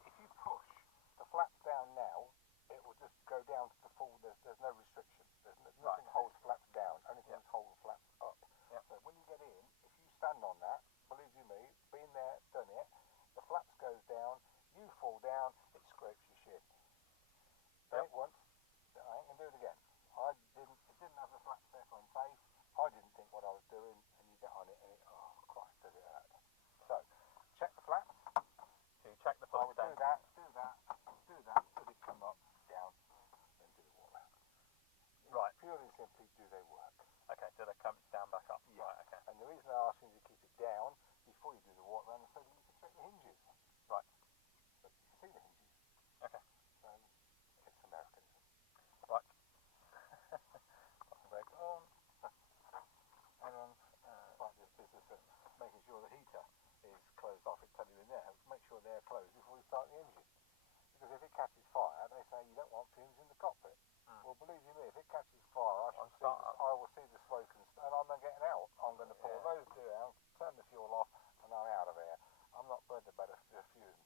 if you push the flaps down now, it will just go down to the full. There's no restriction. There's nothing holds flaps down. Only things hold flaps up. Yep. So when you get in, if you stand on that, believe you me, been there, done it. The flaps goes down. You fall down. It scrapes your shin. Done it once. I ain't gonna do it again. It didn't have the flaps there, so I'm safe. I didn't think what I was doing, and you get on it, and oh Christ, does it hurt. So check the flaps. So you check the flaps down. Do that till they come up, down, then do the walk round. Right. Purely and simply, do they work? Okay, so they come down back up. Yeah. Right, okay. And the reason I ask you to keep it down before you do the walk round is so that you can check the hinges. Right. But you can see the hinges. Okay. So it's Americanism. Right. Brake on. Everyone's like this business of making sure the heater is closed off. It tell you in there. Make sure they're closed before you start the engine. Because if it catches fire, they say you don't want fumes in the cockpit. Well, believe you me, if it catches fire, I will see the smoke and I'm not getting out. I'm going to pull those down, turn the fuel off, and I'm out of here. I'm not bothered about the fumes.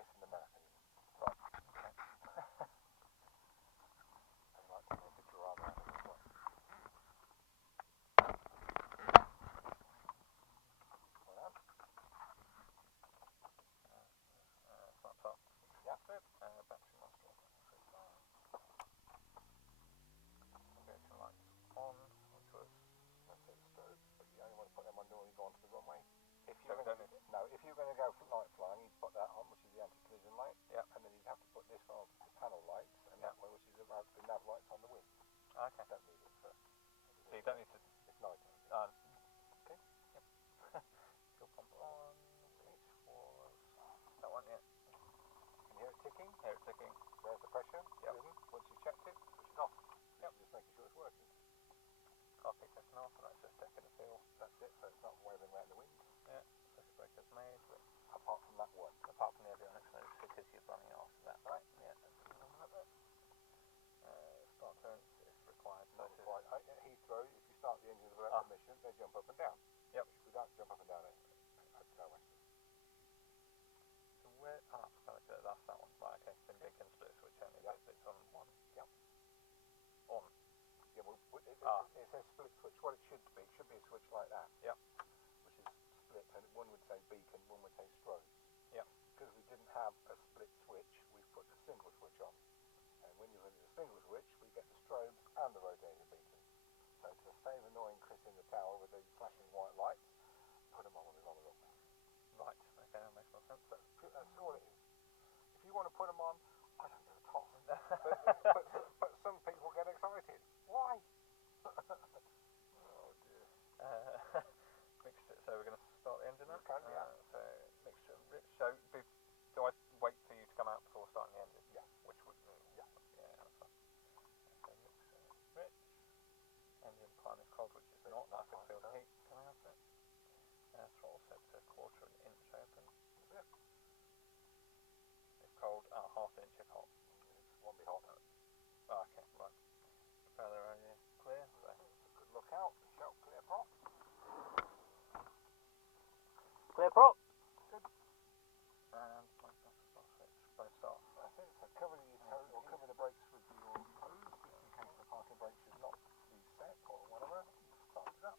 It's an Americanism. Right. Okay. I'd like to make a drama out of this one. Flaps up. Yep. Battery master. Navigation lights on, which was that's it, strobes, but you only want to put them on when you go onto the runway. If So you're going to go night flying, you'd put that on, which is the anti-collision light. Yep. And then you'd have to put this on the panel lights, and that one, which is the nav lights on the wing. okay. Don't need it for. So you don't need to. It's night time. Okay. Yep. Fuel pump on, which was that one. Yeah. Can you hear it ticking? Here it's ticking. There's the pressure. Yep. Once you've checked it, switch it off. Yep. Just making sure it's working. Car seat testing off, and that's just checking the fuel. That's it. So it's not waving around the wind. Yeah. Circuit breaker's made. But apart from that one. apart from the avionics notes, because you're running it after that. Right. Yeah. Start turns if required. So Not required. At Heathrow, if you start the engine without permission, they jump up and down. Yep. We don't jump up and down at Norway. So where? That's that one. Right. Okay. Then beacons do switch only. Yep. It's on one. Yep. On. Yeah. Well, it says split switch. What it should be a switch like that. Yep. Which is split, and one would say beacon, one would say strobes. Yep. Because we didn't have a split switch, we put the single switch on. And when you put the single switch, we get the strobes and the rotating beacon. So to save annoying Chris in the tower with the flashing white lights, put them on when we're on the runway. Right. Okay. That makes more sense. That's all it is. If you want to put them on, I don't give a toss. but some people get excited. Why? Oh dear. Mixture. So we're going to start the engine then. Okay, yeah. So mixture rich. So do I wait for you to come out before starting the engine? Yeah. Which would Yeah. That's fine. So mixture rich. Engine prime is cold, which is not. I can feel the heat coming out of it. Throttle set to 1/4 inch open. Yeah. If cold, 1/2 inch if hot. It won't be hot. Oh, okay, right. Propeller area clear. So. It's a good look out. Shout clear prop. Clear prop. Good. And both start. That's it. So cover your toes or cover the brakes with your toes, just in case the parking brake should not be set or whatever. Start it up.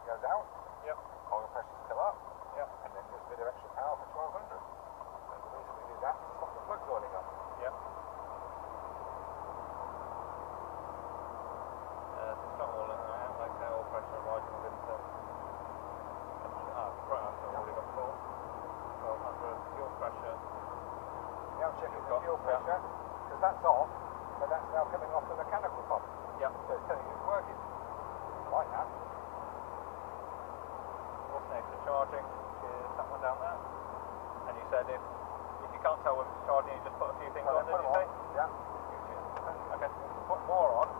Goes out. Yep. Oil pressures come up. Yep. And then just a bit of extra power for 1200. So the reason we do that is to stop the plugs oiling up. Yep. It's not all in there. Like the oil pressure rising with the. Right. I've already got full. 1200 fuel pressure. Now checking the fuel pressure because that's off, but that's now coming off the mechanical pump. Yep. So it's telling you it's working. Like that. Alternator charging, which is that one down there. And you said if you can't tell when it's charging, you just put a few things on, did you say? Yeah. Okay. If you put more on,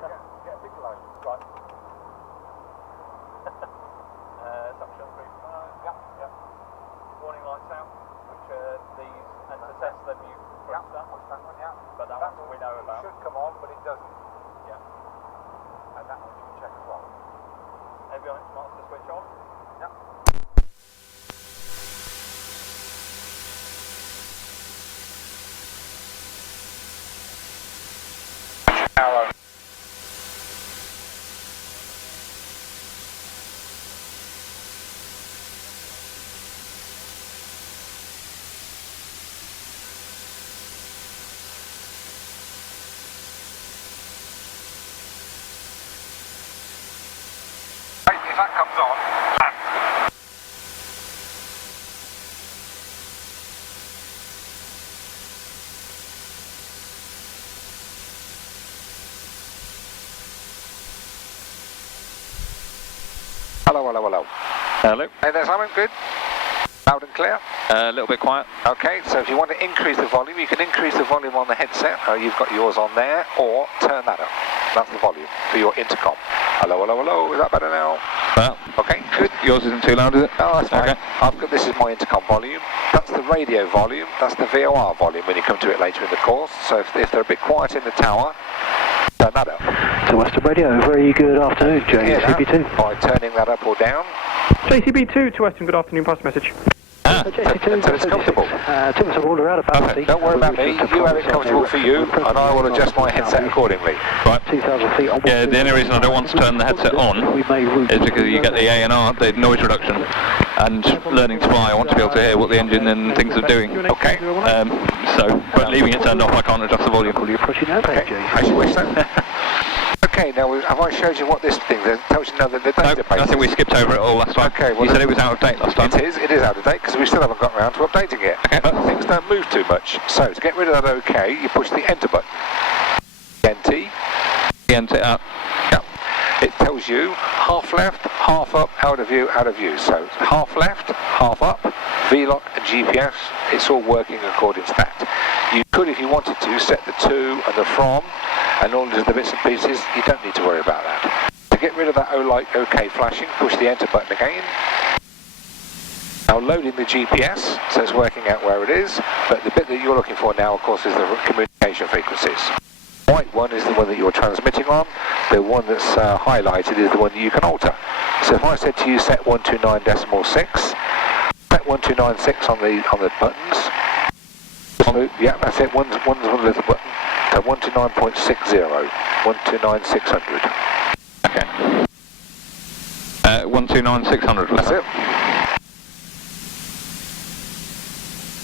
you get a big load. Right. Suction 3.5. Yep. Yep. Warning lights out, which are these, and to test them you push that. Push that one, yeah. But that one we know about. Should come on, but it doesn't. Yeah. And that one you can check as well. Avionics master switch on. Yep. Arrow. If that comes on, land. Hello, hello, hello. Hello. Hey there, Simon, good? Loud and clear? A little bit quiet. Okay, so if you want to increase the volume, you can increase the volume on the headset. You've got yours on there, or turn that up. That's the volume for your intercom. Hello, hello, hello. Is that better now? Well, Okay, good. yours isn't too loud, is it? Oh, that's fine. Okay. This is my intercom volume. That's the radio volume. That's the VOR volume when you come to it later in the course. So if they're a bit quiet in the tower, turn that up. To Western Radio, very good afternoon, JCB2. By turning that up or down. JCB2 to Western, good afternoon, pass message. JCB2, Until it's comfortable. Thomas of Order out of Battersea. Don't worry about me. You have it comfortable for you, and I will adjust my headset accordingly. Right. 2,000 feet on. Yeah, the only reason I don't want to turn the headset on is because you get the A&R, the noise reduction, and learning to fly, I want to be able to hear what the engine and things are doing. Okay. But leaving it turned off, I can't adjust the volume. Okay, as you wish then. Okay, now have I showed you what this thing is? It tells you now that the No, database. I think we skipped over it all last time. Okay, well you said it was out of date last time. It is out of date because we still haven't got around to updating it. Okay. But things don't move too much. So to get rid of that OK, you push the enter button. NT. Enter out. Yep. It tells you half left, half up, out of view, out of view. So half left, half up, VLOC and GPS, it's all working according to that. You could, if you wanted to, set the to and the from and all of the bits and pieces. You don't need to worry about that. To get rid of that OK flashing, push the enter button again. Now loading the GPS, so it's working out where it is, but the bit that you're looking for now, of course, is the communication frequencies. The white one is the one that you're transmitting on. The one that's highlighted is the one that you can alter. So if I said to you set 129.6, set 1296 on the buttons. Yeah, that's it. One's one little button. So 129.60, 129.600. Okay. 129.600. That's it.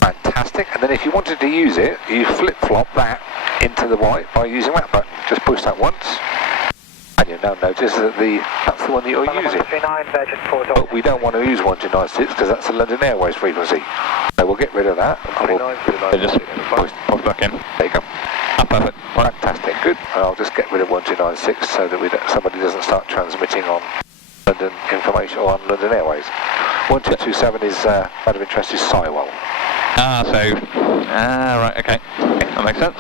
Fantastic. And then if you wanted to use it, you flip-flop that into the white by using that button. Just push that once, and you'll now notice that that's the one that you're using. But we don't want to use 1296 because that's the London Airways frequency. So we'll get rid of that. Just pop back in. There you go. Perfect. Right. Fantastic. Good. And I'll just get rid of 1296 so that somebody doesn't start transmitting on London information or on London Airways. 1227 is out of interest is Sywell. Right, okay. That makes sense.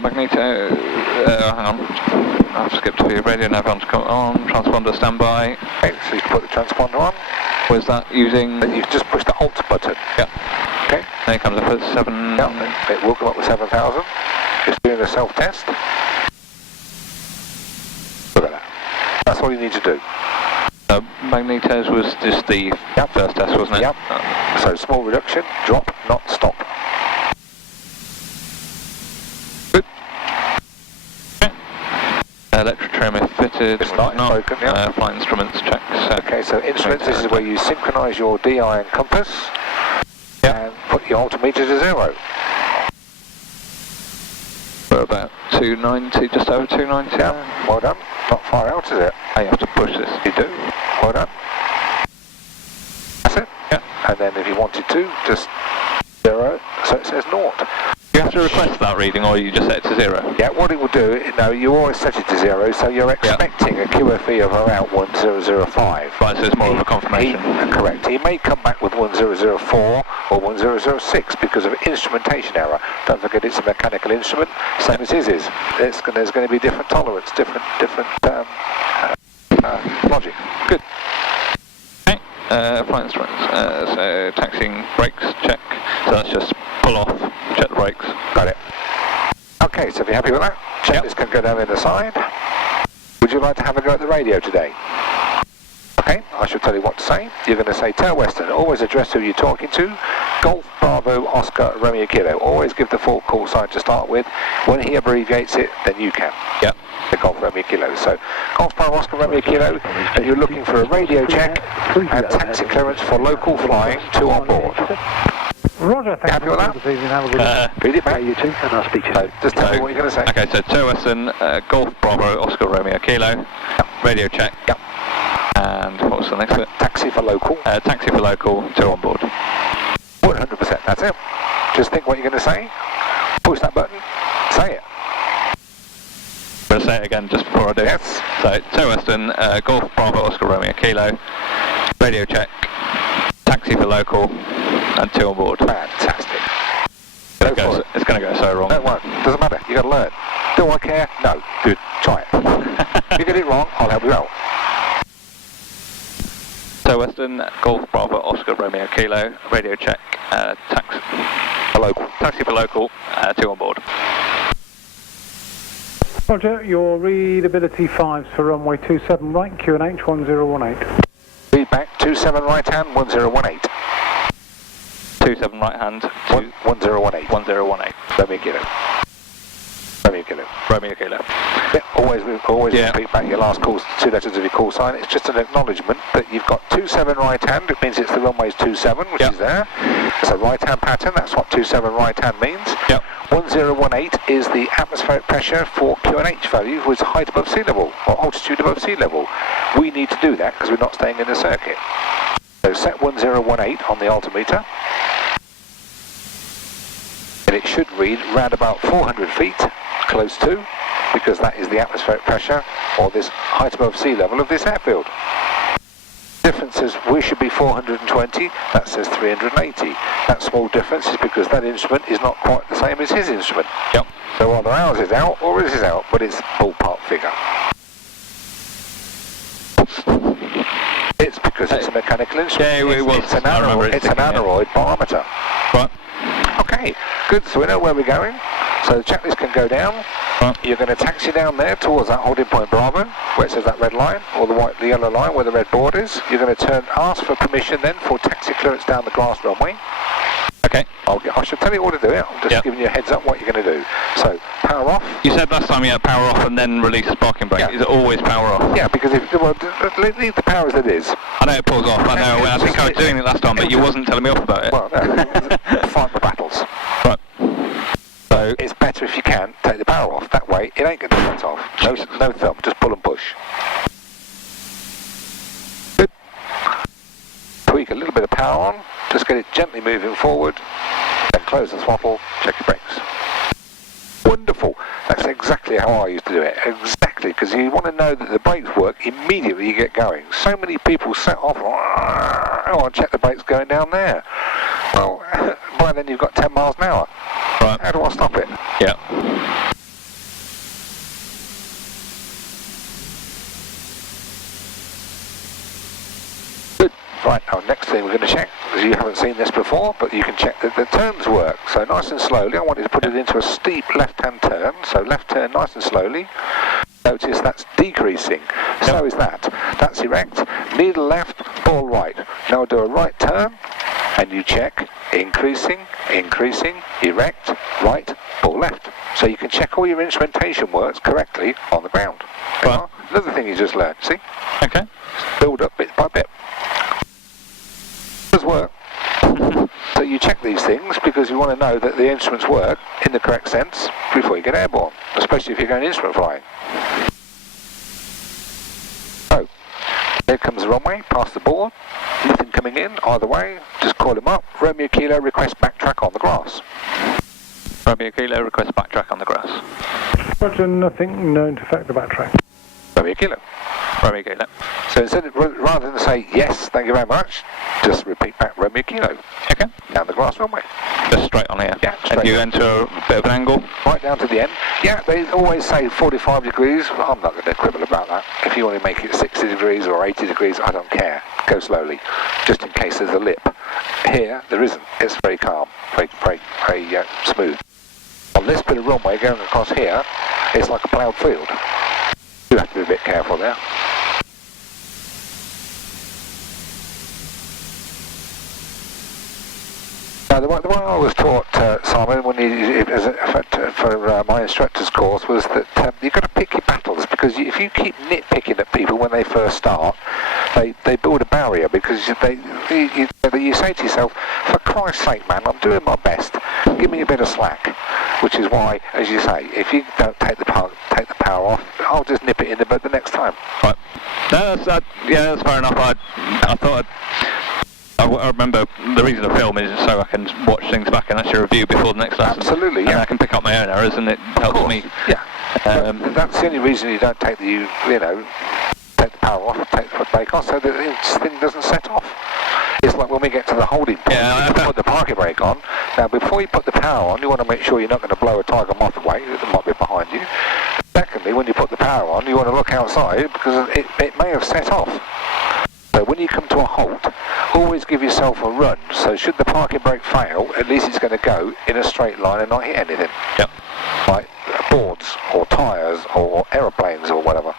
Magneto, hang on. I've skipped a few. Radio nav on to come on. Transponder standby. Okay, so you can put the transponder on. Was that using? Then you just push the Alt button. Yeah. Okay. There it comes up with 7. Yeah, it will come up with 7,000. Just doing a self-test. Look at that. That's all you need to do. Magnetos was just the first test, wasn't it? Yep. So small reduction, drop, not stop. Good. Electric trim if fitted. It's not broken, yeah. Flight instruments checks. Okay, so instruments, this is where you synchronise your DI and compass. And put your altimeter to 0. We're about 290, just over 290. Yeah, well done. Not far out, is it? Oh, you have to push this. You do. Well done. That's it. Yeah. And then if you wanted to, just 0, so it says 0. You have to request that reading, or you just set it to 0? Yeah, what it will do, no, you always set it to 0, so you're expecting a QFE of around 1005. Right, so it's more of a confirmation. Correct. He may come back with 1004 or 1006 because of instrumentation error. Don't forget it's a mechanical instrument, same as his is. There's going to be different tolerance, different logic. Good. Okay. Flight instruments. So taxiing brakes check. So that's just pull off check the brakes. Got it. Okay, so if you're happy with that, checklist can go down in the side. Would you like to have a go at the radio today? Okay, I shall tell you what to say. You're going to say Tail Western, always address who you're talking to. Golf, Bravo, Oscar, Romeo Kilo. Always give the full call sign to start with. When he abbreviates it, then you can. Yep. The Golf, Romeo Kilo. So, Golf, Bravo, Oscar, Romeo Kilo, and you're looking for a radio check and taxi clearance for local flying, 2 on board. Roger, thank Happy with that? This evening, have a good Read it back. You too, and I'll speak to you. So, just tell me what you're going to say. Okay, so Tail Western, Golf, Bravo, Oscar, Romeo Kilo. Radio check. Yep. And what's the next bit? Taxi for local. Taxi for local, 2 on board. 100%, that's it. Just think what you're going to say. Push that button. Say it. I'm going to say it again just before I do. Yes. So, Tail Western, Golf, Bravo, Oscar, Romeo Kilo. Radio check. Taxi for local, and 2 on board. Fantastic. It's going to go so wrong. No, it won't. Doesn't matter. You got to learn. Do I care? No. Good. Try it. If you get it wrong, I'll help you out. Tail Western, Golf, Bravo, Oscar, Romeo Kilo. Radio check. Taxi For local. Taxi for local, 2 on board. Roger, your readability 5s for runway 27 right, QNH 1018. Read back. 27 right hand, 1018. 27 right hand, 1018. 1018. Romeo Kilo. Romeo Kilo. Romeo Kilo. Yeah, always repeat back your last 2 letters of your call sign. It's just an acknowledgement that you've got 27 right hand. It means it's the runway's 27, which is there. It's a right hand pattern. That's what 27 right hand means. Yep. 1018 is the atmospheric pressure for QNH value, which is height above sea level or altitude above sea level. We need to do that because we're not staying in the circuit. So set 1018 on the altimeter. And it should read round about 400 feet, close to, because that is the atmospheric pressure or this height above sea level of this airfield. Difference is we should be 420, that says 380. That small difference is because that instrument is not quite the same as his instrument. Yep. So either ours is out or his is out, but it's ballpark figure. It's because it's a mechanical instrument. Yeah, it was. It's an aneroid barometer. Right. Okay, good. So we know where we're going. So the checklist can go down. Right. You're going to taxi down there towards that holding point Bravo, where it says that red line, or the yellow line where the red board is. You're going to ask for permission then for taxi clearance down the grass runway. Okay. I should tell you what to do. I'm just giving you a heads up what you're going to do. So power off. You said last time you had power off and then release the parking brake. Yeah. Is it always power off? Yeah, because leave the power as it is. I know it pulls off. I know. I think I was doing it last time, but you wasn't telling me off about it. Well, no. Fight the battles. Right. So It's better if you can take the power off. That way, it ain't going to shut off. No thumb. Just pull and push. Good. Tweak a little bit of power on. Just get it gently moving forward. Then close the throttle. Check your brakes. Wonderful. That's exactly how I used to do it. Exactly. Because you want to know that the brakes work immediately you get going. So many people set off. Oh, I'll check the brakes going down there. Well, by then you've got 10 miles an hour. Right. How do I stop it? yeah. Good. Right, now next thing we're going to check, because you haven't seen this before, but you can check that the turns work. So nice and slowly, I want you to put it into a steep left-hand turn. So left turn nice and slowly. Notice that's decreasing. So is that. That's erect. Needle left, ball right. Now do a right turn, and you check increasing, increasing, erect, right, ball left. So you can check all your instrumentation works correctly on the ground. Right. Another thing you just learned, see? Okay. Build up bit by bit. Does work. So you check these things because you want to know that the instruments work in the correct sense before you get airborne, especially if you're going instrument flying. So, here comes the runway, past the board, nothing coming in either way, just call him up. Romeo Kilo, request backtrack on the grass. Romeo Kilo, request backtrack on the grass. Roger, nothing known to affect the backtrack. Romeo Kilo. Romeo Kilo. So instead of, rather than say yes, thank you very much, just repeat back Romeo Kilo. Okay. Down the grass runway. Just straight on here. Yeah, straight and you on. enter a bit of an angle. Right down to the end. Yeah, they always say 45 degrees. I'm not going to quibble about that. If you want to make it 60 degrees or 80 degrees, I don't care. go slowly, just in case there's a lip. Here, there isn't. It's very calm, very smooth. On this bit of runway going across here, it's like a ploughed field. You have to be a bit careful there. Now, the way I was taught, Simon, when for my instructor's course, was that you've got to pick your battles, because if you keep nitpicking at people when they first start, they build a barrier, because you say to yourself, for Christ's sake, man, I'm doing my best, give me a bit of slack. Which is why, as you say, if you don't take the power off, I'll just nip it in the bud the next time. Right. No, that's fair enough. I thought I remember the reason I film is so I can watch things back and actually review before the next lesson. Absolutely, yeah. And I can pick up my own errors, and it helps me. Yeah. That's the only reason you don't take the power off, take the foot brake off, so that this thing doesn't set off. It's like when we get to the holding point, you put the parking brake on. Now, before you put the power on, you want to make sure you're not going to blow a tiger moth away that might be behind you. Secondly, when you put the power on, you want to look outside, because it may have set off. So when you come to a halt, always give yourself a run. So should the parking brake fail, at least it's going to go in a straight line and not hit anything. Yep. Like boards or tyres or aeroplanes or whatever.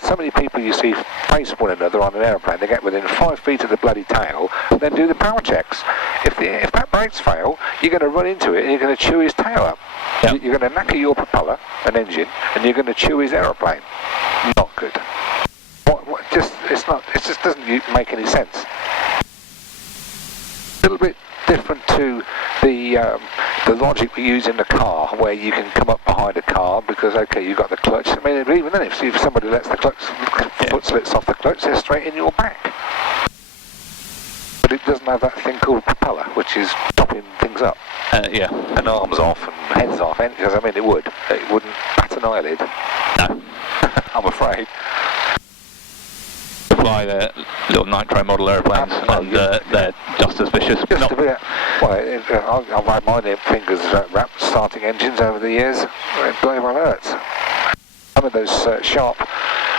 So many people you see face one another on an aeroplane, they get within 5 feet of the bloody tail, and then do the power checks. If that brakes fail, you're going to run into it and you're going to chew his tail up. Yep. You're going to knacker your propeller, an engine, and you're going to chew his aeroplane. Not good. It just doesn't make any sense. A little bit different to the logic we use in the car, where you can come up behind a car because, okay, you've got the clutch. I mean, even then, if somebody lets the clutch, foot slips off the clutch, they're straight in your back. But it doesn't have that thing called propeller, which is chopping things up. Yeah. And arms off and heads off. Because, I mean, it wouldn't bat an eyelid. No. I'm afraid. Fly the little nitro model aeroplanes, and they're just as vicious. Just a bit. Well, I've had my fingers wrapped starting engines over the years. It bloody well hurts. Some of those sharp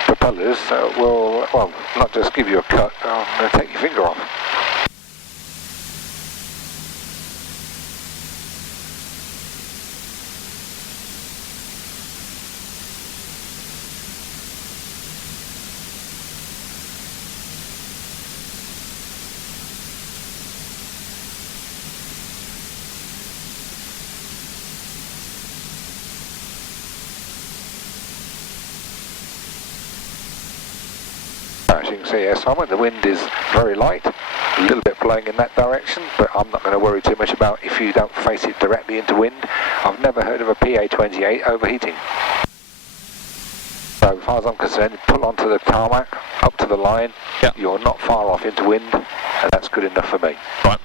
propellers will, well, not just give you a cut, they'll take your finger off. As you can see here, Simon, the wind is very light, a little bit blowing in that direction, but I'm not going to worry too much about if you don't face it directly into wind. I've never heard of a PA-28 overheating. So as far as I'm concerned, pull onto the tarmac, up to the line, you're not far off into wind, and that's good enough for me. Right.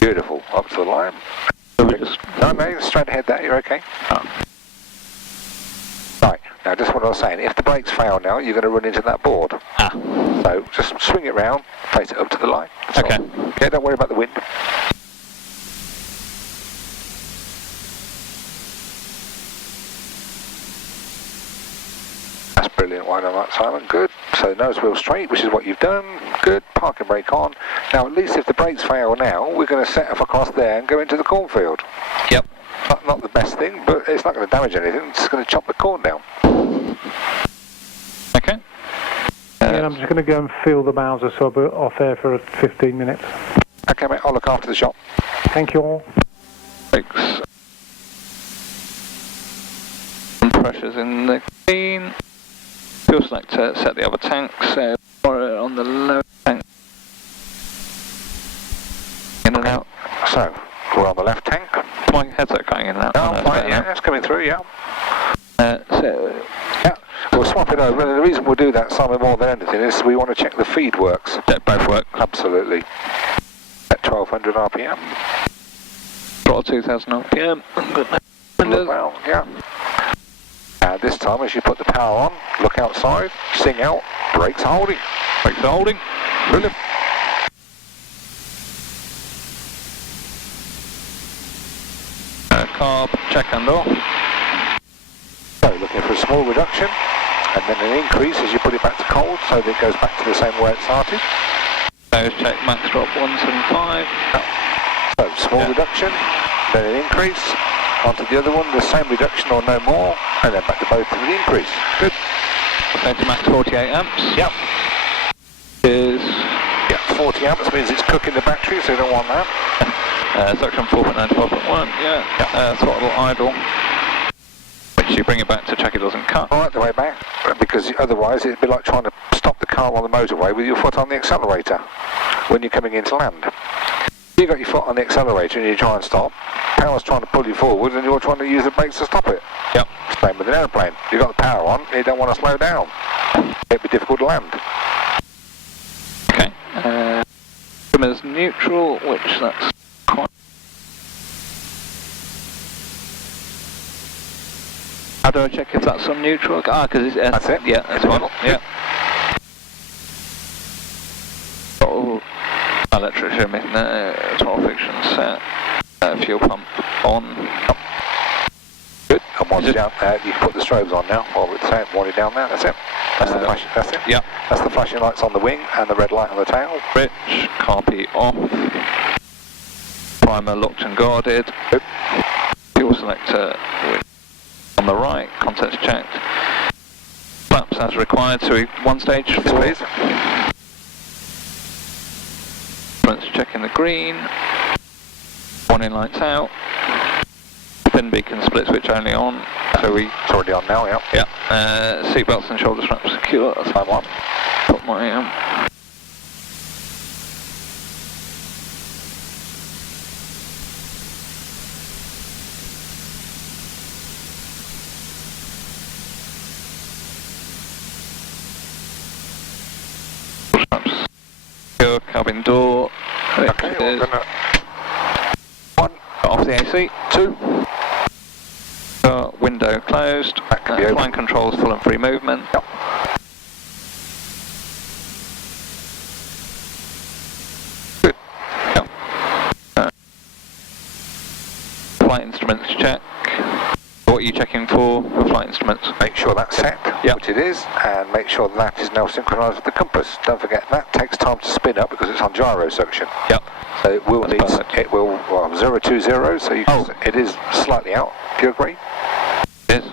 Beautiful, up to the line. No, straight ahead there, you're okay. Oh. Right, now just what I was saying, if the brakes fail now, you're going to run into that board. So just swing it round, face it up to the line. Okay. Yeah, don't worry about the wind. That's brilliant, well done, Simon, good. So nose wheel straight, which is what you've done, good, parking brake on. Now at least if the brakes fail now, we're going to set off across there and go into the cornfield. Yep. Not the best thing, but it's not going to damage anything, it's just going to chop the corn down. Okay. And I'm just going to go and feel the Mauser sub off there for 15 minutes. Okay mate, I'll look after the shop. Thank you all. Brakes. Pressures in the clean. Fuel selector, set the other tank, so on the low tank. In and out. So, we're on the left tank. My headset going in and out. Oh, fine, yeah, that's coming through, yeah. Yeah, we'll swap it over. And the reason we'll do that, Simon, more than anything, is we want to check the feed works. That both work. Absolutely. At 1200 RPM. throttle 2000 RPM. Look round, yeah. And this time, as you put the power on, look outside, sing out, brakes are holding. Brakes are holding. Brilliant. Carb, check and off. So looking for a small reduction, and then an increase as you put it back to cold, so that it goes back to the same way it started. Nose check, max drop 175. So small reduction, then an increase, onto the other one, the same reduction or no more, and then back to both with the increase. Good. Going to max 48 amps. Yep. Is 40 amps means it's cooking the battery, so you don't want that. suction 4.9 to 5.1, throttle idle, which you bring it back to check it doesn't cut. Right the way back, because otherwise it'd be like trying to stop the car on the motorway with your foot on the accelerator when you're coming into land. You got your foot on the accelerator and you try and stop, power's trying to pull you forward and you're trying to use the brakes to stop it. Yep. Same with an aeroplane. You've got the power on, you don't want to slow down. It'd be difficult to land. Okay. Trimmer's neutral, which that's quite... How do I check if that's on neutral? Ah, because it's... That's it. Yeah, that's one. Yeah. Oh, electric shimmy. No, throttle friction set. Fuel pump on. Good. And once you're down there, you can put the strobes on now. While you're down there, that's it. That's the flash. That's it. Yeah. That's the flashing lights on the wing and the red light on the tail. Rich, carpy off. Primer locked and guarded. Good. Fuel selector on the right. Contents checked. Flaps as required. So one stage. Yes, please. Checking the green. Warning lights out. Fin beacon split switch only on. So It's already on now, yeah. Yeah. Seatbelts and shoulder straps secure. That's Time on. got my straps secure. Cabin door. Okay, Is one, off the AC. 2. Window closed. That can be open. Flying controls full and free movement. Yep. Good. Yep. Flight instruments check. What are you checking for flight instruments? Make sure that's set, Yep. which it is, and make sure that is now synchronised with the compass. Don't forget that takes time to spin up because it's on gyro suction. Yep. So it will That's need, perfect. it will 020, so you can, it is slightly out. Do you agree? Yes.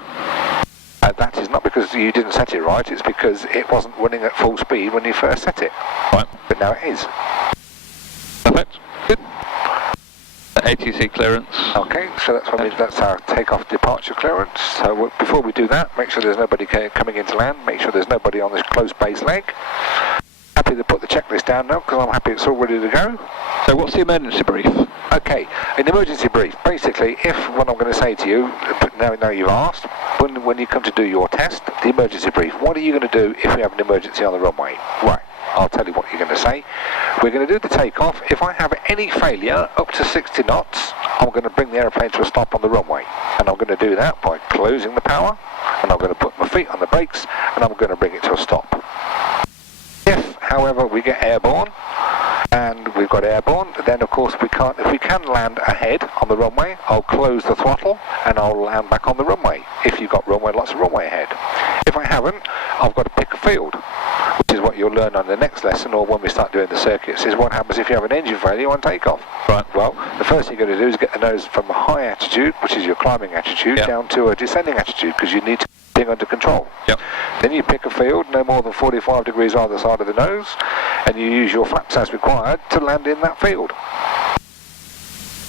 That is not because you didn't set it right, it's because it wasn't running at full speed when you first set it. Right. But now it is. Perfect. Good. ATC clearance. Okay, so that's our takeoff departure clearance. So before we do that, make sure there's nobody coming into land, make sure there's nobody on this close base leg. Happy to put the checklist down now because I'm happy it's all ready to go. So what's the emergency brief? Okay, an emergency brief. Basically, if what I'm going to say to you, now you've asked, when you come to do your test, the emergency brief, what are you going to do if we have an emergency on the runway? Right, I'll tell you what you're going to say. We're going to do the takeoff. If I have any failure up to 60 knots, I'm going to bring the aeroplane to a stop on the runway. And I'm going to do that by closing the power, and I'm going to put my feet on the brakes, and I'm going to bring it to a stop. If, however, we get airborne, and we've got airborne, then of course we can't, if we can land ahead on the runway, I'll close the throttle and I'll land back on the runway, if you've got runway, lots of runway ahead. If I haven't, I've got to pick a field, which is what you'll learn on the next lesson, or when we start doing the circuits, is what happens if you have an engine failure on takeoff. Right. Well, the first thing you're going to do is get the nose from a high attitude, which is your climbing attitude, Yep. down to a descending attitude, because you need to thing under control. Yep. Then you pick a field no more than 45 degrees either side of the nose, and you use your flaps as required to land in that field.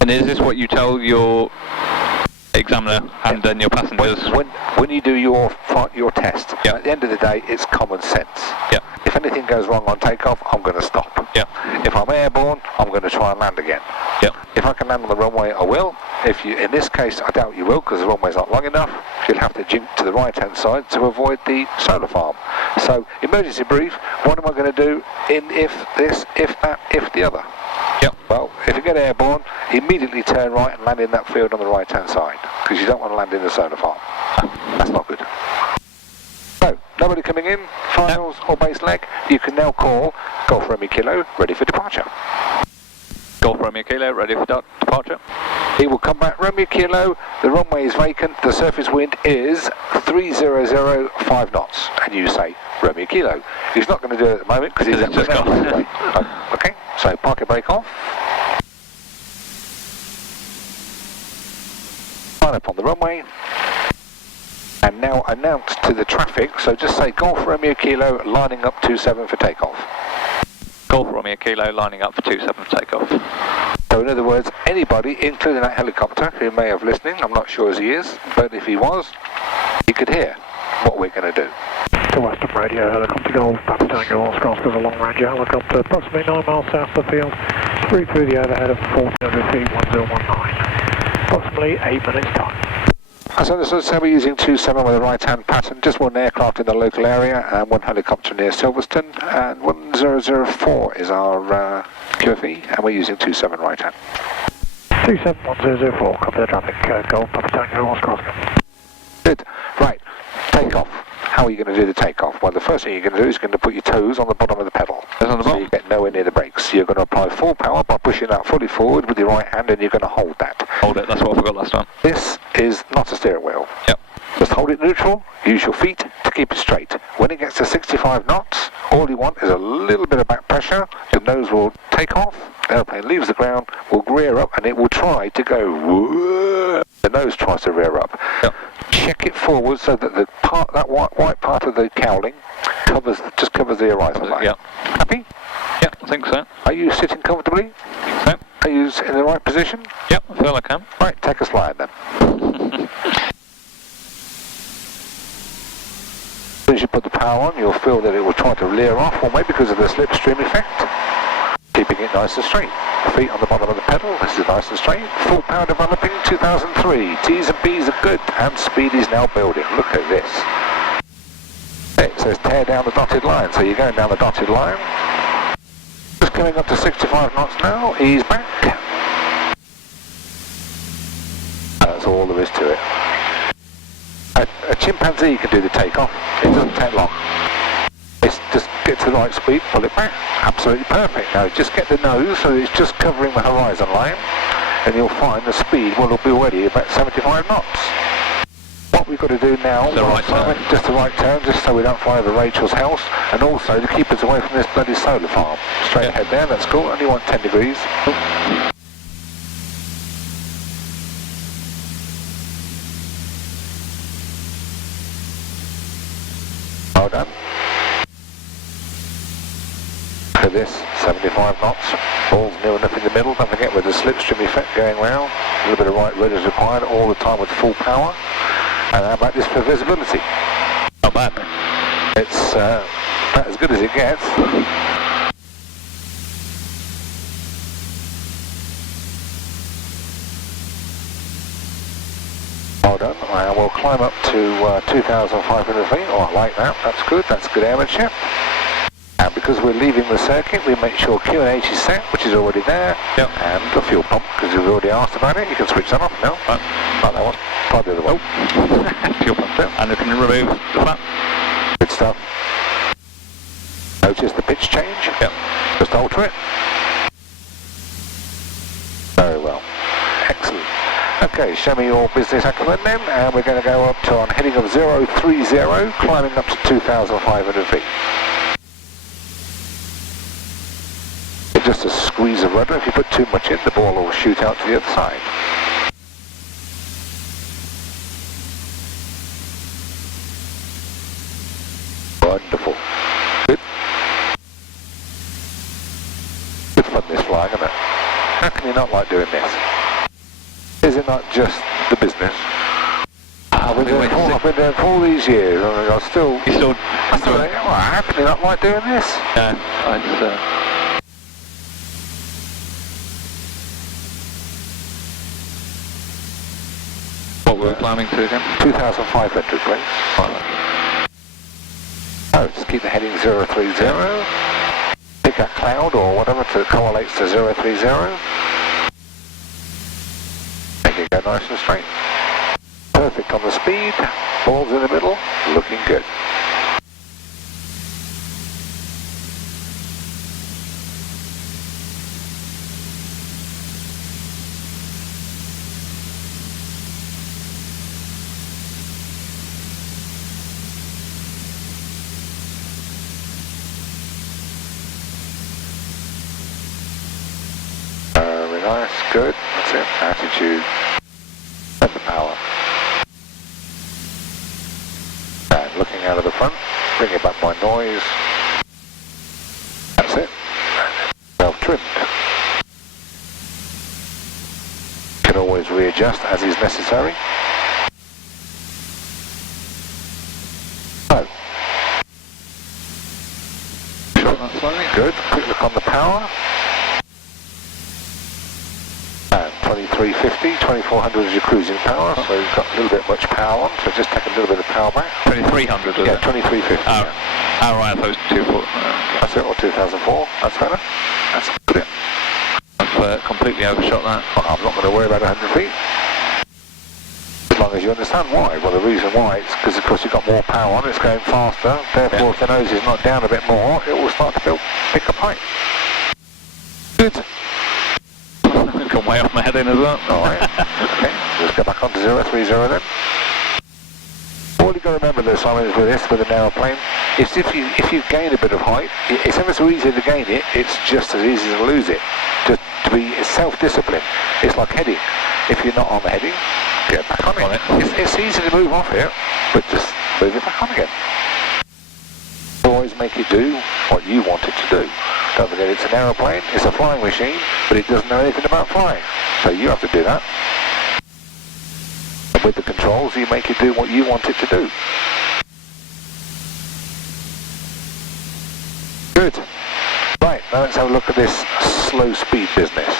And is this what you tell your examiner and then your passengers? When you do your test, Yep. at the end of the day, it's common sense. Yep. If anything goes wrong on takeoff, I'm going to stop. Yep. If I'm airborne, I'm going to try and land again. Yep. If I can land on the runway, I will. If you, in this case, I doubt you will because the runway's not long enough. You'll have to jink to the right-hand side to avoid the solar farm. So, emergency brief, what am I going to do in if this, if that, if the other? Yep. Well, if you get airborne, immediately turn right and land in that field on the right hand side, because you don't want to land in the solar farm. That's not good. So, nobody coming in, finals or base leg, you can now call Golf Romeo Kilo, ready for departure. Golf Romeo Kilo, ready for departure. He will come back, Romeo Kilo, the runway is vacant, the surface wind is 300 knots, and you say Romeo Kilo. He's not going to do it at the moment because he's just gone. Okay, so park and brake off. Line up on the runway. And now announce to the traffic, so just say Golf Romeo Kilo lining up 27 for takeoff. Golf Romeo Kilo lining up for 27 for takeoff. So in other words, anybody, including that helicopter, who may have listening, I'm not sure as he is, but if he was, he could hear what we're going to do. To Western Radio, helicopter Golf, Papa Tango, Oscar with a long range helicopter, approximately 9 miles south of the field, through the overhead of 1400 feet, 1019. Approximately 8 minutes time. As understood, so we're using 27 with a right-hand pattern, just one aircraft in the local area and one helicopter near Silverstone, and 1004 is our QFE, and we're using 27 right-hand. 27104, copy the traffic, Golf, Papa Tango, Oscar. Good. Right, takeoff. How are you going to do the takeoff? Well, the first thing you're going to do is going to put your toes on the bottom of the pedal. So you get nowhere near the brakes. You're going to apply full power by pushing that fully forward with your right hand, and you're going to hold that. Hold it, that's what I forgot last time. This is not a steering wheel. Yep. Just hold it neutral, use your feet to keep it straight. When it gets to 65 knots, all you want is a little bit of back pressure. The nose will take off, the airplane leaves the ground, will rear up, and it will try to go whoa. The nose tries to rear up. Yep. Check it forward so that the part, that white part of the cowling just covers the horizon line. Yep. Happy? Yep, I think so. Are you sitting comfortably? Yep. Are you in the right position? Yep, I feel I can. Right, take a slide then. As soon as you put the power on, you'll feel that it will try to leer off, or maybe because of the slipstream effect. Keeping it nice and straight. Feet on the bottom of the pedal, this is nice and straight. Full power developing, 2003. T's and B's are good, and speed is now building. Look at this. It says tear down the dotted line, so you're going down the dotted line. Just coming up to 65 knots now, ease back. That's all there is to it. A chimpanzee can do the takeoff, it doesn't take long. It's just get to the right speed, pull it back, absolutely perfect. Now just get the nose so it's just covering the horizon line, and you'll find the speed will be already about 75 knots. What we've got to do now, just the right turn, just so we don't fly over Rachel's house, and also to keep us away from this bloody solar farm. Straight ahead there, that's cool, only want 10 degrees. Well done. Look at this, 75 knots, ball's near enough in the middle, don't forget with the slipstream effect going round, a little bit of right rudder is required all the time with full power. And how about this for visibility? Not bad. It's about as good as it gets. Well done. And we'll climb up to 2,500 feet. Oh, I like that. That's good. That's good airmanship. And because we're leaving the circuit, we make sure Q&H is set, which is already there. Yep. And the fuel pump, because we've already asked about it. You can switch that off now. Right. Like that one. Try the other one. Fuel pump. Yep. And you can remove the flap. Good stuff. Notice the pitch change. Yep. Just alter it. Very well. Excellent. Okay, show me your business acumen then, and we're going to go up to on heading of 030, climbing up to 2,500 feet. Just a squeeze of rudder. If you put too much in, the ball will shoot out to the other side. Wonderful. Good. Good fun this flying, isn't it? How can you not like doing this? Is it not just the business? I've been doing it for all these years, and I still... how can you not like doing this? Yeah, what were we climbing to again? 2,500, please. Oh, just keep the heading 030. Pick a cloud or whatever to correlates to 030. nice and straight. Perfect on the speed, balls in the middle, looking good. Very nice, good, that's it, attitude, and the power. And looking out of the front, bringing back my noise, that's it, well trimmed. Can always readjust as is necessary. So, Short that slightly. good, quick look on the power. 2350, 2400 is your cruising power, so you've got a little bit much power on, so just take a little bit of power back. 2300 was Yeah, it? 2350. Oh, Yeah. oh right, I thought it was 24. That's it, or 2004, that's better. That's good. I've completely overshot that. Well, I'm not going to worry about 100 feet. As long as you understand why. Well, the reason why is because, of course, you've got more power on, it's going faster, therefore if the nose is not down a bit more, it will start to pick up height. Good. Gone way off my head in as well. Alright, okay, let's go back on to 030 then. All you've got to remember though, Simon, is with this, with an aeroplane, is if you gain a bit of height, it's ever so easy to gain it, it's just as easy to lose it. Just to be self-discipline. It's like heading. If you're not on the heading, get back on it. It's easy to move off it, but just move it back on again. Always make it do what you want it to do. Don't forget it's an aeroplane, it's a flying machine, but it doesn't know anything about flying. So you have to do that. And with the controls, you make it do what you want it to do. Good. Right, now let's have a look at this slow speed business.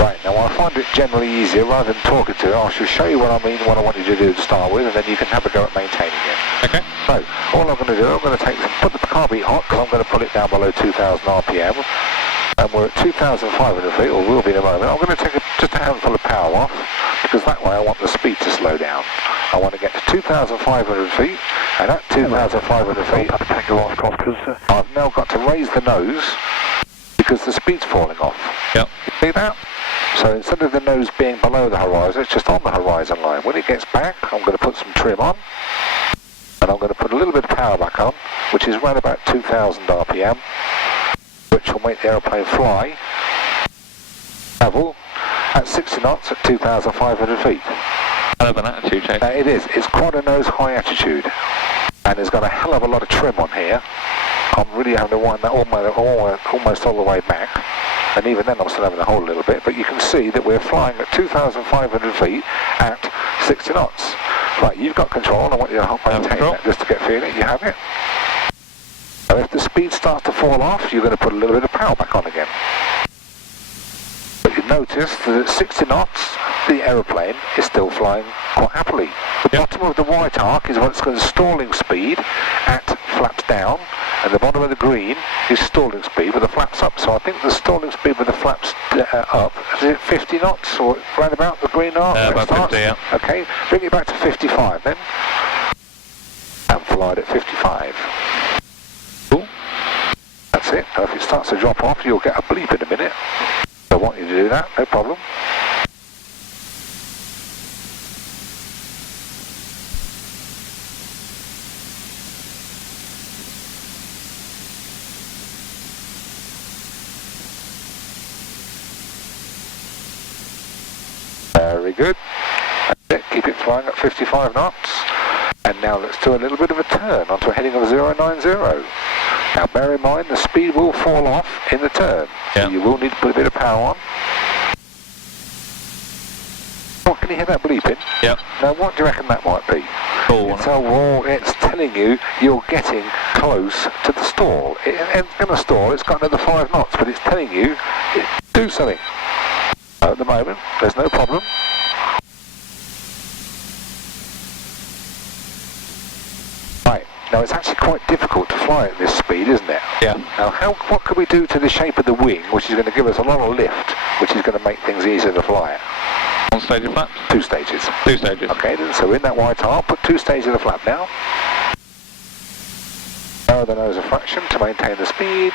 Right, now I find it generally easier, rather than talking to it, I shall show you what I mean, what I want you to do to start with, and then you can have a go at maintaining it. Okay. So, all I'm going to do, I'm going to put the car beat hot, because I'm going to pull it down below 2,000 RPM, and we're at 2,500 feet, or will be in a moment. I'm going to take just a handful of power off, because that way I want the speed to slow down. I want to get to 2,500 feet, and at 2,500 feet, I've now got to raise the nose, because the speed's falling off. Yep. You see that? So instead of the nose being below the horizon, it's just on the horizon line. When it gets back, I'm going to put some trim on, and I'm going to put a little bit of power back on, which is around about 2,000 RPM, which will make the aeroplane fly level at 60 knots at 2,500 feet. Hell of an attitude change. It is. It's quite a nose high attitude, and it's got a hell of a lot of trim on here. I'm really having to wind that almost all the way back, and even then I'm still having to hold a little bit, but you can see that we're flying at 2,500 feet at 60 knots. Right, you've got control, I want you to help maintain that just to get feeling. You have it. And if the speed starts to fall off, you're going to put a little bit of power back on again. But you notice that at 60 knots, the aeroplane is still flying quite happily. The bottom of the white arc is what's got a stalling speed at flaps down, and the bottom of the green is stalling speed with the flaps up. So I think the stalling speed with the flaps up, is it 50 knots or round about the green arc? About 50, yeah. Okay, bring it back to 55 then, and fly it at 55. Cool. That's it. Now if it starts to drop off, you'll get a bleep in a minute. So I want you to do that, no problem. Very good. That's it. Keep it flying at 55 knots. And now let's do a little bit of a turn onto a heading of 090. Now bear in mind the speed will fall off in the turn. Yeah. So you will need to put a bit of power on. Oh, can you hear that bleeping? Yep. Now what do you reckon that might be? It's telling you you're getting close to the stall. It's going to stall, it's got another 5 knots, but it's telling you do something. At the moment, there's no problem. Right, now it's actually quite difficult to fly at this speed, isn't it? Yeah. Now, what can we do to the shape of the wing, which is going to give us a lot of lift, which is going to make things easier to fly at? One stage of flaps? 2 stages. 2 stages. Okay, then, so in that white arc, put 2 stages of flap now. Lower the nose a fraction to maintain the speed.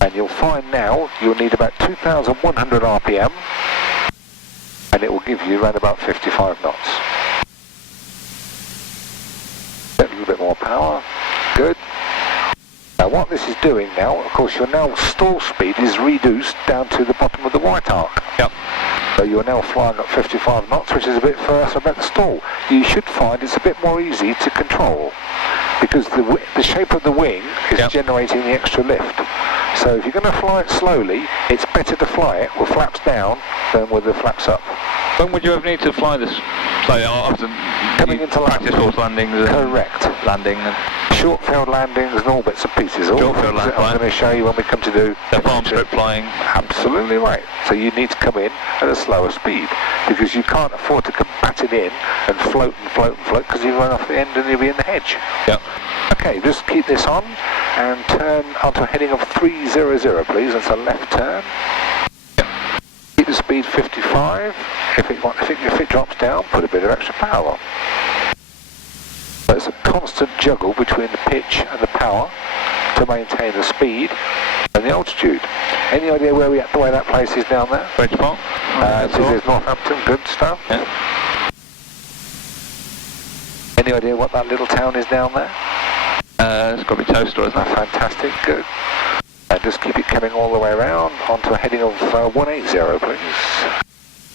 And you'll find now you'll need about 2,100 RPM. And it will give you around about 55 knots. Get a little bit more power. Good. Now what this is doing now, of course your now stall speed is reduced down to the bottom of the white arc. Yep. So you're now flying at 55 knots, which is a bit further about the stall. You should find it's a bit more easy to control because the shape of the wing is generating the extra lift. So if you're going to fly it slowly, it's better to fly it with flaps down than with the flaps up. When would you ever need to fly this? So often Coming into practice force landings. Correct. Landing and short field landings and all bits and pieces. All short field landings. I'm going to show you when we come to do the farm strip flying. Absolutely right. So you need to come in at a slower speed because you can't afford to come batting in and float and float and float because you run off the end and you'll be in the hedge. Yep. Okay, just keep this on and turn onto a heading of 300, please. That's a left turn. Keep the speed 55. If it drops down, put a bit of extra power on. So it's a constant juggle between the pitch and the power to maintain the speed and the altitude. Any idea where we at the way that place is down there? Rejoin. This is Northampton. Good stuff. Yeah. Any idea what that little town is down there? It's got to be Toaster, isn't it? Fantastic. Good. And just keep it coming all the way around onto a heading of 180, please.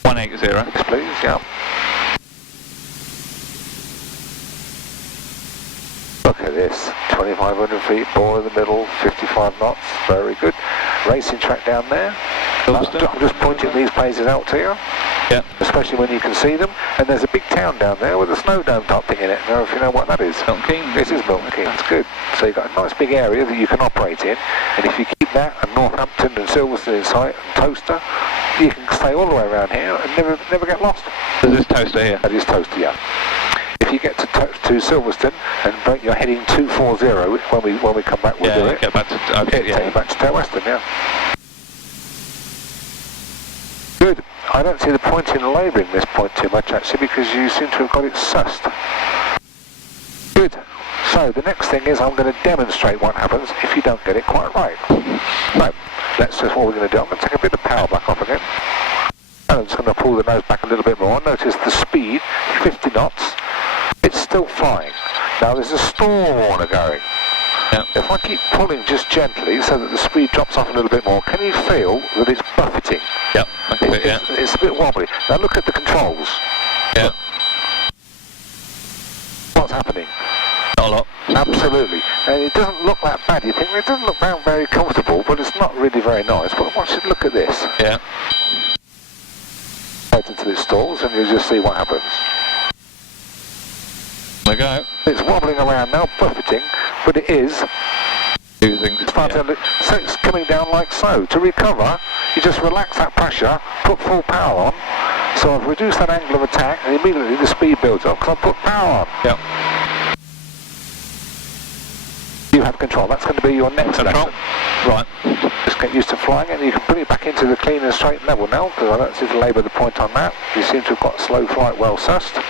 180. Yes, please, yeah. Look at this, 2,500 feet, ball in the middle, 55 knots, very good. Racing track down there. I'm just pointing these places out to you. Yeah. Especially when you can see them. And there's a big town down there with a snow dome type thing in it. I don't know if you know what that is. Milton Keynes. This is Milton Keynes, that's good. So you've got a nice big area that you can operate in. And if you keep that and Northampton and Silverstone in sight and Toaster, you can stay all the way around here and never get lost. Is this Toaster here? That is Toaster, yeah. If you get to Silverstone and you're heading 240, when we come back we'll do it. Get back to Take you back to Western, yeah. Good. I don't see the point in labouring this point too much actually because you seem to have got it sussed. Good. So the next thing is I'm going to demonstrate what happens if you don't get it quite right. So that's just what we're going to do. I'm going to take a bit of power back off again. And I'm just going to pull the nose back a little bit more. Notice the speed, 50 knots. It's still flying. Now there's a stall warner going. Yep. If I keep pulling just gently so that the speed drops off a little bit more, can you feel that it's buffeting? Yep. It's a bit wobbly. Now look at the controls. Yeah. What's happening? Not a lot. Absolutely. And it doesn't look that bad. You think it doesn't look very comfortable, but it's not really very nice. But watch it. Look at this. Yeah. Wait until it stalls, and you'll just see what happens. There we go. It's wobbling around now, buffeting, but it is. Losing. So it's coming down like so. To recover, you just relax that pressure, put full power on. So I've reduced that angle of attack, and immediately the speed builds up because I've put power on. Yep. You have control. That's going to be your next Control. lesson. Right. Just get used to flying it, and you can put it back into the clean and straight level now, because I don't seem to labour the point on that. You seem to have got slow flight well sussed.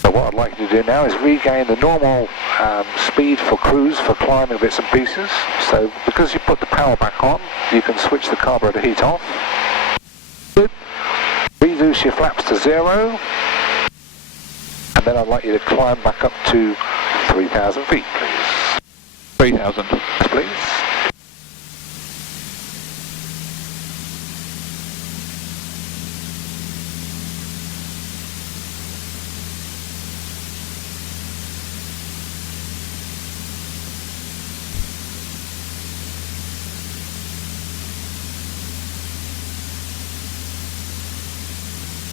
So what I'd like you to do now is regain the normal speed for cruise, for climbing bits and pieces. So because you put the power back on, you can switch the carburetor heat off. Good. Reduce your flaps to 0. And then I'd like you to climb back up to 3,000 feet, please. 3,000. Yes, please.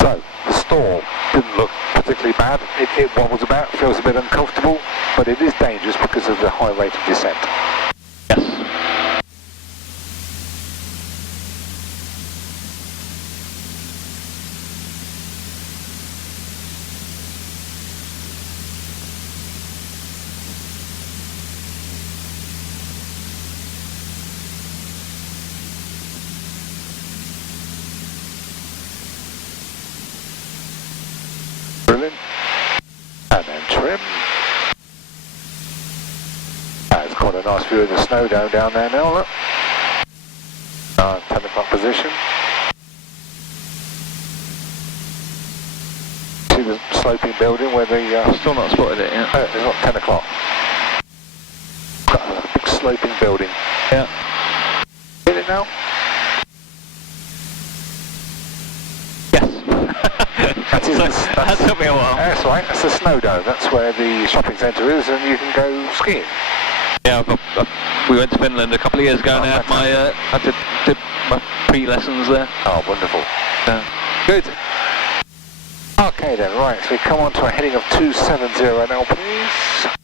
So, the stall didn't look particularly bad. It wobbles about, feels a bit uncomfortable, but it is dangerous because of the high rate of descent. Yes. a nice view of the snow dome down there now, look. 10 o'clock position. See the sloping building where the... Still not spotted it yet. It's not 10 o'clock. Got a big sloping building. Yeah. Get it now? That took me a while. That's right, that's the snow dome. That's where the shopping centre is and you can go skiing. Yeah, we went to Finland a couple of years ago and I did my pre-lessons there. Oh, wonderful. Good. Okay then, right, so we come on to a heading of 270 now, please.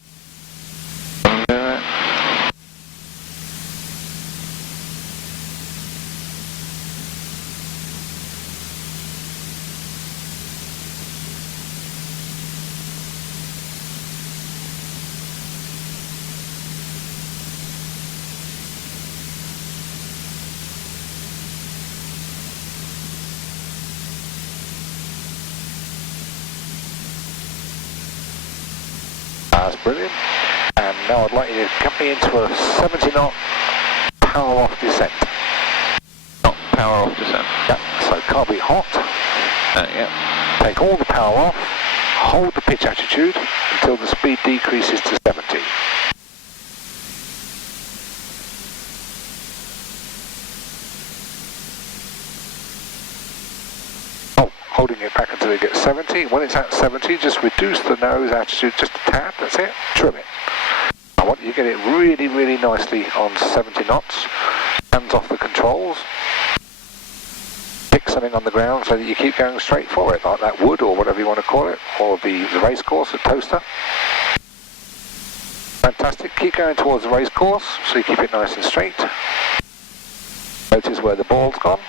That's brilliant. And now I'd like you to come me into a 70 knot power off descent. Not power off descent. Yep, so can't be hot. Yeah. Take all the power off, hold the pitch attitude until the speed decreases to 70. Holding it back until it gets 70. When it's at 70, just reduce the nose attitude just a tad, that's it, trim it. I want you to get it really, really nicely on 70 knots, hands off the controls, pick something on the ground so that you keep going straight for it, like that wood or whatever you want to call it, or the race course, the toaster. Fantastic, keep going towards the race course, so you keep it nice and straight. Notice where the ball's gone.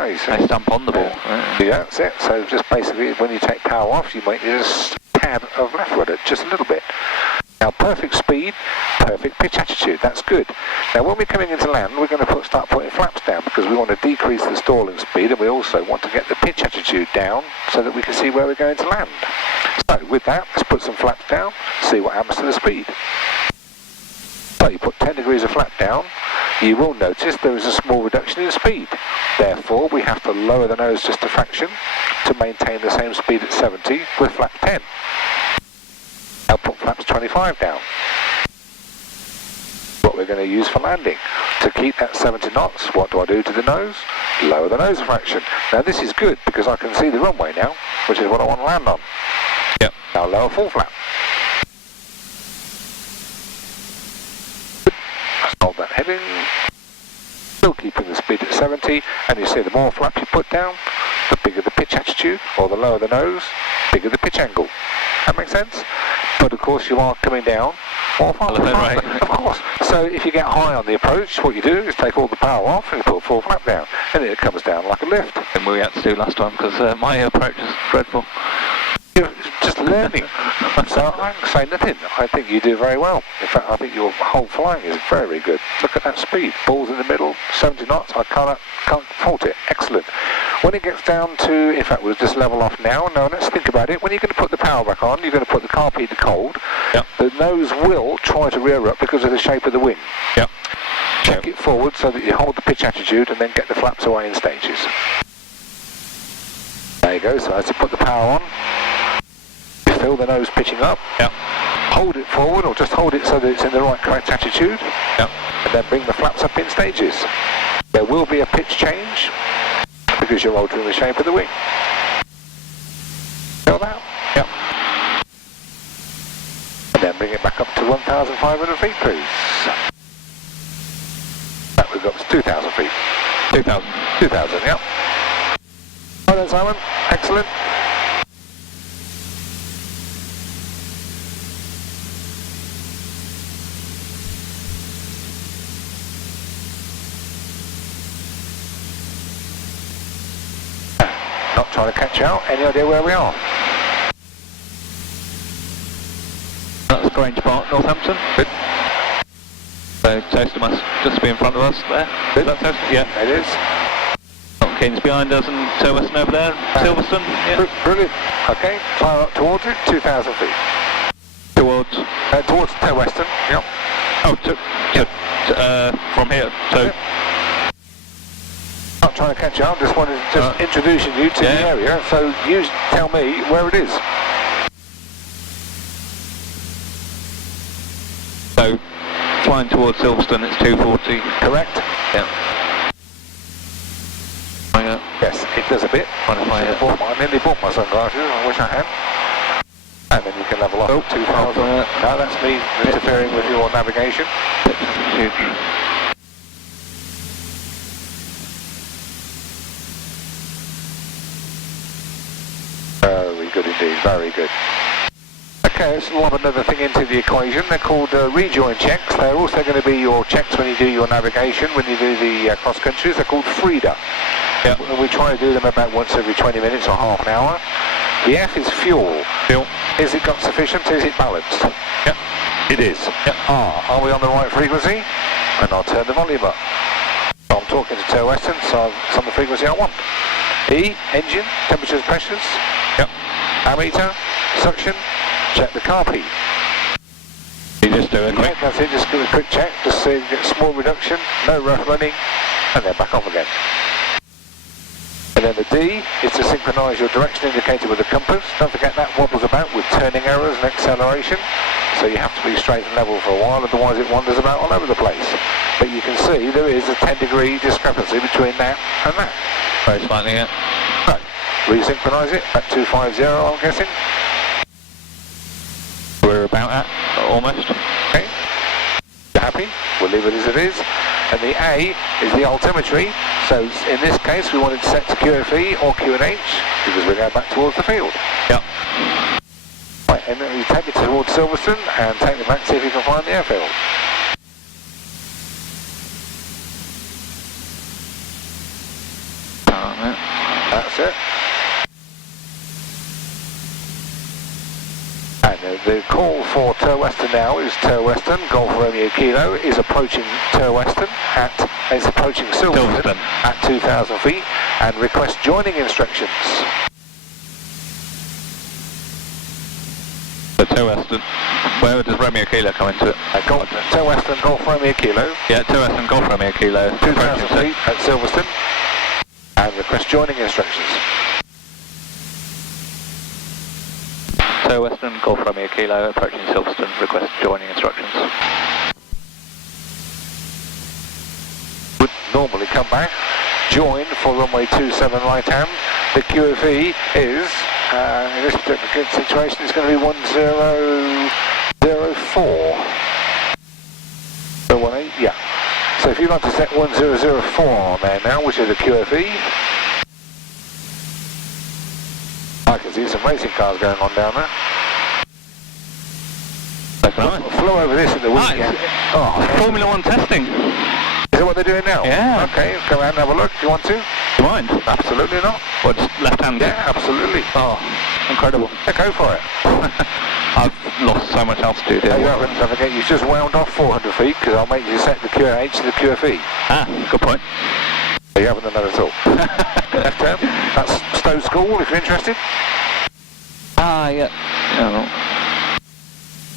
You see. They stamp on the ball. Yeah, that's it. So just basically when you take power off, you make just a tad of left rudder, just a little bit. Now perfect speed, perfect pitch attitude, that's good. Now when we're coming into land, we're going to start putting flaps down because we want to decrease the stalling speed and we also want to get the pitch attitude down so that we can see where we're going to land. So with that, let's put some flaps down, see what happens to the speed. So you put 10 degrees of flap down, you will notice there is a small reduction in speed. Therefore, we have to lower the nose just a fraction to maintain the same speed at 70 with flap 10. Now put flaps 25 down. What we're going to use for landing. To keep that 70 knots, what do I do to the nose? Lower the nose a fraction. Now this is good because I can see the runway now, which is what I want to land on. Yep. Now lower full flap. Hold that heading. Still keeping the speed at 70, and you see the more flap you put down, the bigger the pitch attitude, or the lower the nose, bigger the pitch angle. That makes sense? But of course you are coming down more faster. Right. Of course. So if you get high on the approach, what you do is take all the power off and you put full flap down, and it comes down like a lift. And we had to do last time because my approach is dreadful. You're just learning. So I can say nothing. I think you do very well. In fact, I think your whole flying is very good. Look at that speed. Balls in the middle, 70 knots. I can't fault it. Excellent. When it gets down to, in fact, we'll just level off now. Now let's think about it. When you're going to put the power back on, you're going to put the carpet to cold. Yep. The nose will try to rear up because of the shape of the wing. Yep. Check it forward so that you hold the pitch attitude and then get the flaps away in stages. There you go. So as you put the power on, feel the nose pitching up. Yep. Hold it forward, or just hold it so that it's in the right correct attitude. Yep. And then bring the flaps up in stages. There will be a pitch change because you're altering the shape of the wing. Feel that? Yep. And then bring it back up to 1,500 feet, please. That we've got to 2,000 feet. 2,000. 2,000, yep. Well done, Simon. Excellent. Not trying to catch out. Any idea where we are? That's Grange Park, Northampton. Good. So Toaster must just be in front of us there. Good. Is that Toaster? Yeah. It is. Keynes behind us and Silverstone over there. Silverstone, yeah. Brilliant. Okay, fire up towards it, 2,000 feet. Towards? Towards Toe Western, yep. Oh, from here, so... Yep. Not trying to catch you, I just wanted to just introducing you to the area, so you tell me where it is. So, flying towards Silverstone, it's 240. Correct? Yeah. Yes, it does a bit. I nearly bought my sunglasses, I wish I had. And then you can level off 2,000. No, that's me interfering with your navigation. Huge. Very good indeed, very good. Okay, let's lob another thing into the equation. They're called rejoin checks. They're also going to be your checks when you do your navigation, when you do the cross countries. They're called Frida. Yep. We try to do them about once every 20 minutes or half an hour. The F is fuel. Fuel. Is it got sufficient? Is it balanced? Yep. It is. Yep. Are we on the right frequency? And I'll turn the volume up. So I'm talking to Toe Western, so it's on the frequency I want. E, engine, temperatures, pressures. Yep. Ammeter, suction, check the carb heat. You just do it quick. That's it, just do a quick check, just see get a small reduction, no rough running, and then back off again. And then the D is to synchronise your direction indicator with the compass. Don't forget that wobbles about with turning errors and acceleration, so you have to be straight and level for a while, otherwise it wanders about all over the place. But you can see there is a 10-degree discrepancy between that and that. Very slightly, yeah. Right, resynchronise it at 250, I'm guessing. We're about at, almost. Okay. You happy? We'll leave it as it is. And the A is the altimetry. So in this case, we wanted to set to QFE or QNH because we're going back towards the field. Yep. Right, and then you take it towards Silverstone and take it back, see if you can find the airfield. That's it. And the call for Toe Western now is Toe Western, Golf Romeo Kilo is approaching Toe Western is approaching Silverstone at 2,000 feet and request joining instructions. So Toe Western, where does Romeo Kilo come into it? Toe Western, Golf Romeo Kilo. Yeah, Toe Western, Golf Romeo Kilo. 2,000 feet at Silverstone and request joining instructions. Toe Western, Golf Romeo Kilo, approaching Silverstone, request joining instructions. Would normally come back, join for runway 27 right hand. The QFE is, in this particular situation, it's going to be 1004. So 18, yeah. So if you'd like to set 1004 on there now, which is the QFE, I can see some racing cars going on down there. That's nice. I flew over this at the weekend. Formula One testing. Is that what they're doing now? Yeah. Okay, go around and have a look if you want to. Do you mind? Absolutely not. What, just left hand? Yeah, absolutely. Oh, incredible. Yeah, go for it. I've lost so much altitude here. You haven't, don't forget, you've just wound off 400 feet because I'll make you set the QH to the QFE. Ah, good point. You haven't done that at all. Left turn. That's Stowe School if you're interested. Ah, yeah. Oh.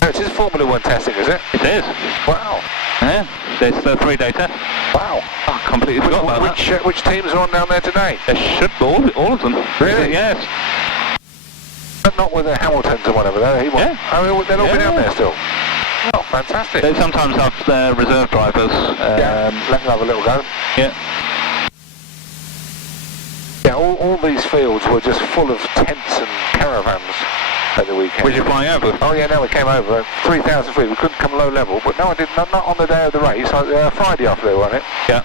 No, it is Formula One testing, is it? It is. Wow. Yeah, it's the 3-day test. Wow. I completely forgot about that. Which teams are on down there today? There should be all of them. Really? Yes. But not with the Hamiltons or whatever, though. Yeah. Oh, they'll all be down there still. Oh, fantastic. They sometimes have their reserve drivers. Yeah, let them have a little go. Yeah. Yeah, all these fields were just full of tents and caravans at the weekend. Were you flying over? Oh yeah, no, we came over 3,000 feet. We couldn't come low level, but no, I didn't. Not on the day of the race. Friday I flew on it. Yeah.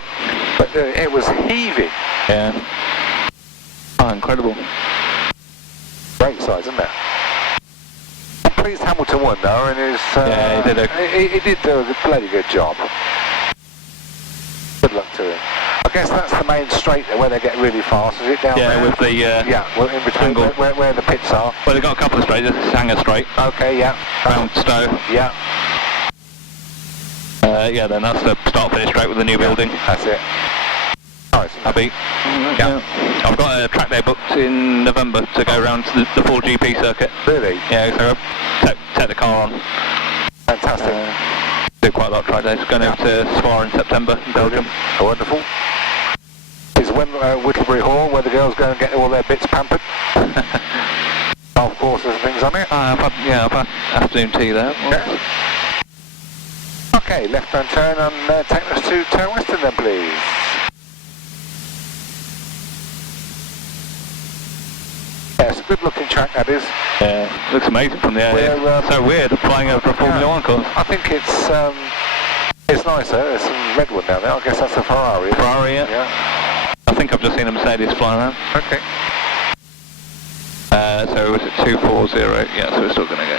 But it was heaving. Yeah. Oh, incredible. Great size, isn't it? I'm pleased Hamilton won though, and yeah, he did do a bloody good job. Good luck to him. I guess that's the main straight there where they get really fast, is it down there? Yeah, with the yeah, well, in between where the pits are. Well, they've got a couple of straights. This is Hanger Straight. Okay, yeah. Round Stowe. Yeah. Yeah, then that's the start-finish straight with the new building. That's it. Nice. Happy. Yeah. I've got a track track day booked in November to go around to the full GP circuit. Really? Yeah, so take the car on. Fantastic. Do quite a lot of track days. Going over to Spa in September in Belgium. Wonderful. Is when Whittlebury Hall, where the girls go and get all their bits pampered. Golf courses and things on it. I've had afternoon tea there. Yeah. Okay, left-hand turn and take us to Tower Western then, please. Yeah, it's a good-looking track, that is. Yeah, looks amazing from the air. So weird flying over a Formula 1 course. I think it's nicer. There's some red one down there. I guess that's a Ferrari. Ferrari, yeah. I think I've just seen a Mercedes flying around. Okay. So was it 240? Yeah, so we're still going to go.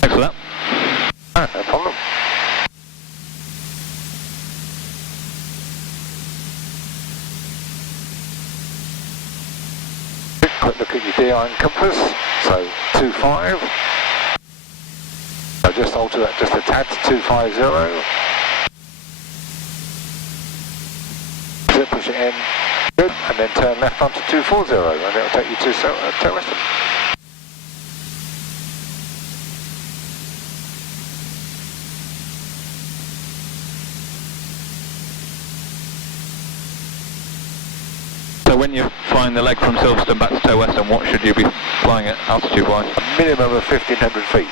Thanks for that. No problem. Quick look at your DI and compass. So 25. So just alter that just a tad to 250. Push it in. Good. And then turn left onto 240 and it'll take you to Tower Western. So when you're flying the leg from Silverstone back to Tower Western, what should you be flying at altitude-wise? A minimum of 1,500 feet.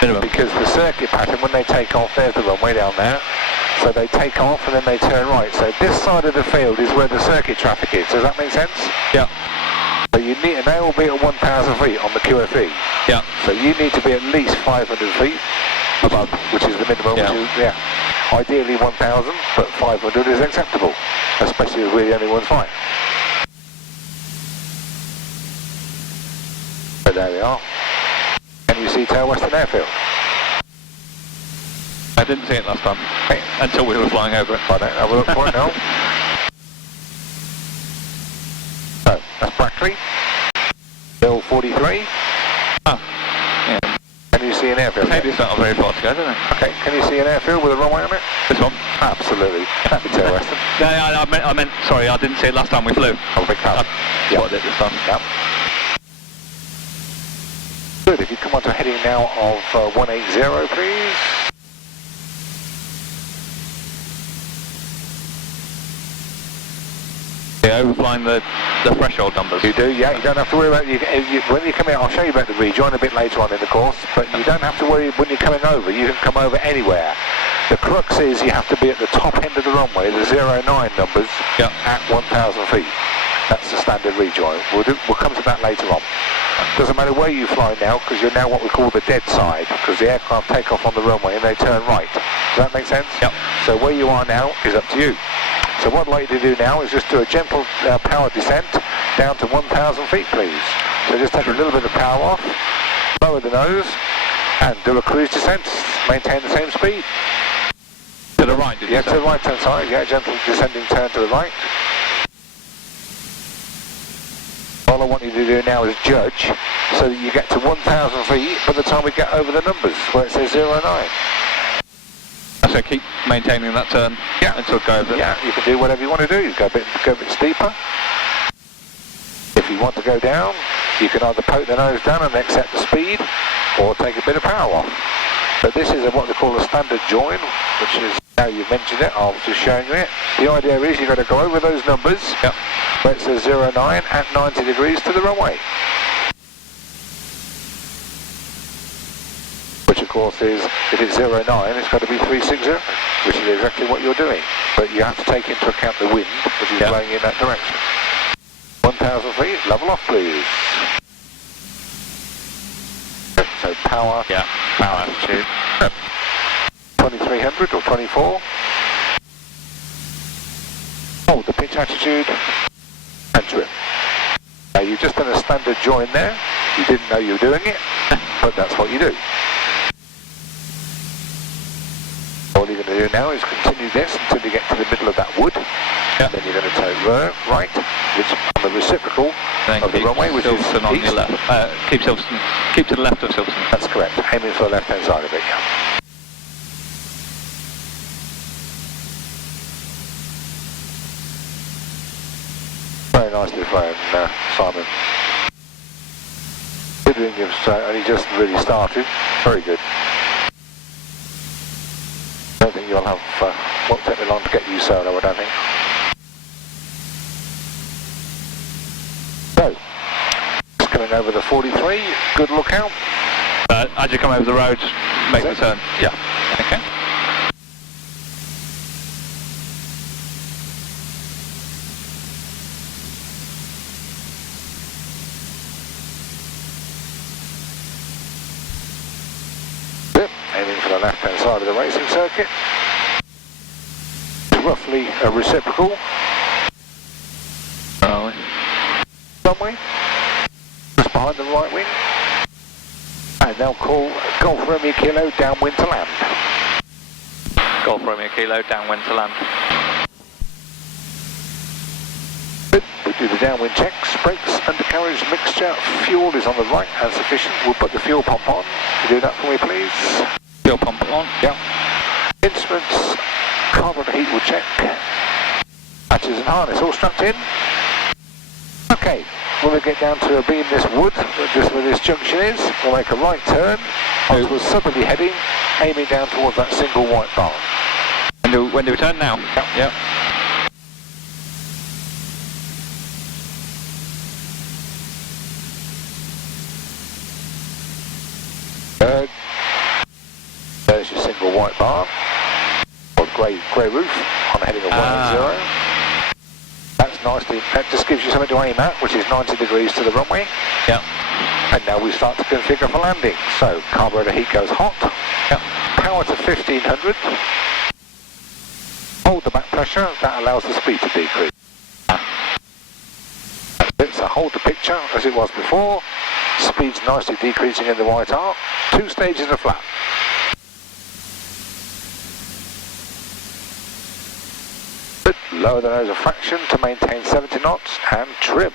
Minimum. Because the circuit pattern, when they take off, there's the runway down there. So they take off and then they turn right. So this side of the field is where the circuit traffic is. Does that make sense? Yeah. So you need, and they will be at 1,000 feet on the QFE. Yeah. So you need to be at least 500 feet above, which is the minimum. Yeah. Which is, ideally 1,000, but 500 is acceptable, especially if we're the only ones flying. So there we are. Can you see Tower Western Airfield? I didn't see it last time, until we were flying over it. I don't have a look for it now. So, that's Brackley. Bill 43. Oh, yeah. Can you see an airfield? Maybe it's not very far to go, don't it? Okay, can you see an airfield with a runway on it? This one? Absolutely. That'd be Tower Western. No, I meant, sorry, I didn't see it last time we flew. Oh, big car. Yeah. What I did this time. Yep. Good, if you come on to heading now of 180, please. Yeah, overflying the threshold numbers. You do, yeah, you don't have to worry about when you come out. I'll show you about the rejoin a bit later on in the course, but you don't have to worry when you're coming over. You can come over anywhere. The crux is you have to be at the top end of the runway, the 09 numbers, at 1,000 feet. That's the standard rejoin. We'll come to that later on. Doesn't matter where you fly now, because you're now what we call the dead side, because the aircraft take off on the runway and they turn right. Does that make sense? Yep. So where you are now is up to you. So what I'd like you to do now is just do a gentle power descent down to 1,000 feet, please. So just take a little bit of power off, lower the nose, and do a cruise descent. Maintain the same speed. To the right, did you say? To the right-hand side, gentle descending turn to the right. All I want you to do now is judge so that you get to 1,000 feet by the time we get over the numbers where it says 09. So keep maintaining that turn until it goes over. Yeah, you can do whatever you want to do. You go a bit steeper. If you want to go down, you can either poke the nose down and accept the speed, or take a bit of power off. But this is what they call a standard join, which is, now you've mentioned it, I was just showing you it. The idea is you've got to go over those numbers, where it says 09 at 90 degrees to the runway. Which of course is, if it's 09, it's got to be 360, which is exactly what you're doing. But you have to take into account the wind, which is blowing in that direction. 1,000 feet, level off please. So power, power altitude. 2300 or 24. Hold the pitch attitude and trim. Now you've just done a standard join there. You didn't know you were doing it, but that's what you do. All you're going to do now is continue this until you get to the middle of that wood. Then you're going to turn right, attitudes on the reciprocal Then of the keep runway, which is Silverstone on east. your left. Keep Silverstone. Keep to the left of Silverstone. That's correct. Aiming for the left-hand side of it, yeah. Very nicely flown, Simon. Considering you've only just really started, very good. I don't think you'll have, won't take me long to get you solo, I don't think. So, just coming over the 43, good lookout. As you come over the road, make the turn. Yeah. Okay. Aiming for the left-hand side of the racing circuit. Roughly a reciprocal. Runway. Just behind the right wing. And now call Golf Romeo Kilo downwind to land. Golf Romeo Kilo, downwind to land. Good. We do the downwind checks, brakes, undercarriage, mixture, fuel is on the right and sufficient. We'll put the fuel pump on. Can you do that for me, please? Fuel pump on. Yeah. Instruments, carburetor heat will check. Hatches and harness all strapped in. Okay, when we get down to a beam this wood, just where this junction is, we'll make a right turn onto a southerly heading, aiming down towards that single white bar. When do we turn now? Yep. Yep. Good. There's your single white bar, or grey roof on a heading of 180. That's nicely, that just gives you something to aim at, which is 90 degrees to the runway. Yep. And now we start to configure for landing. So, carburetor heat goes hot. Yep. Power to 1500. Hold the back pressure, that allows the speed to decrease. That's it, so hold the picture as it was before. Speed's nicely decreasing in the white arc. 2 stages of flap. Good. Lower the nose a fraction to maintain 70 knots and trim.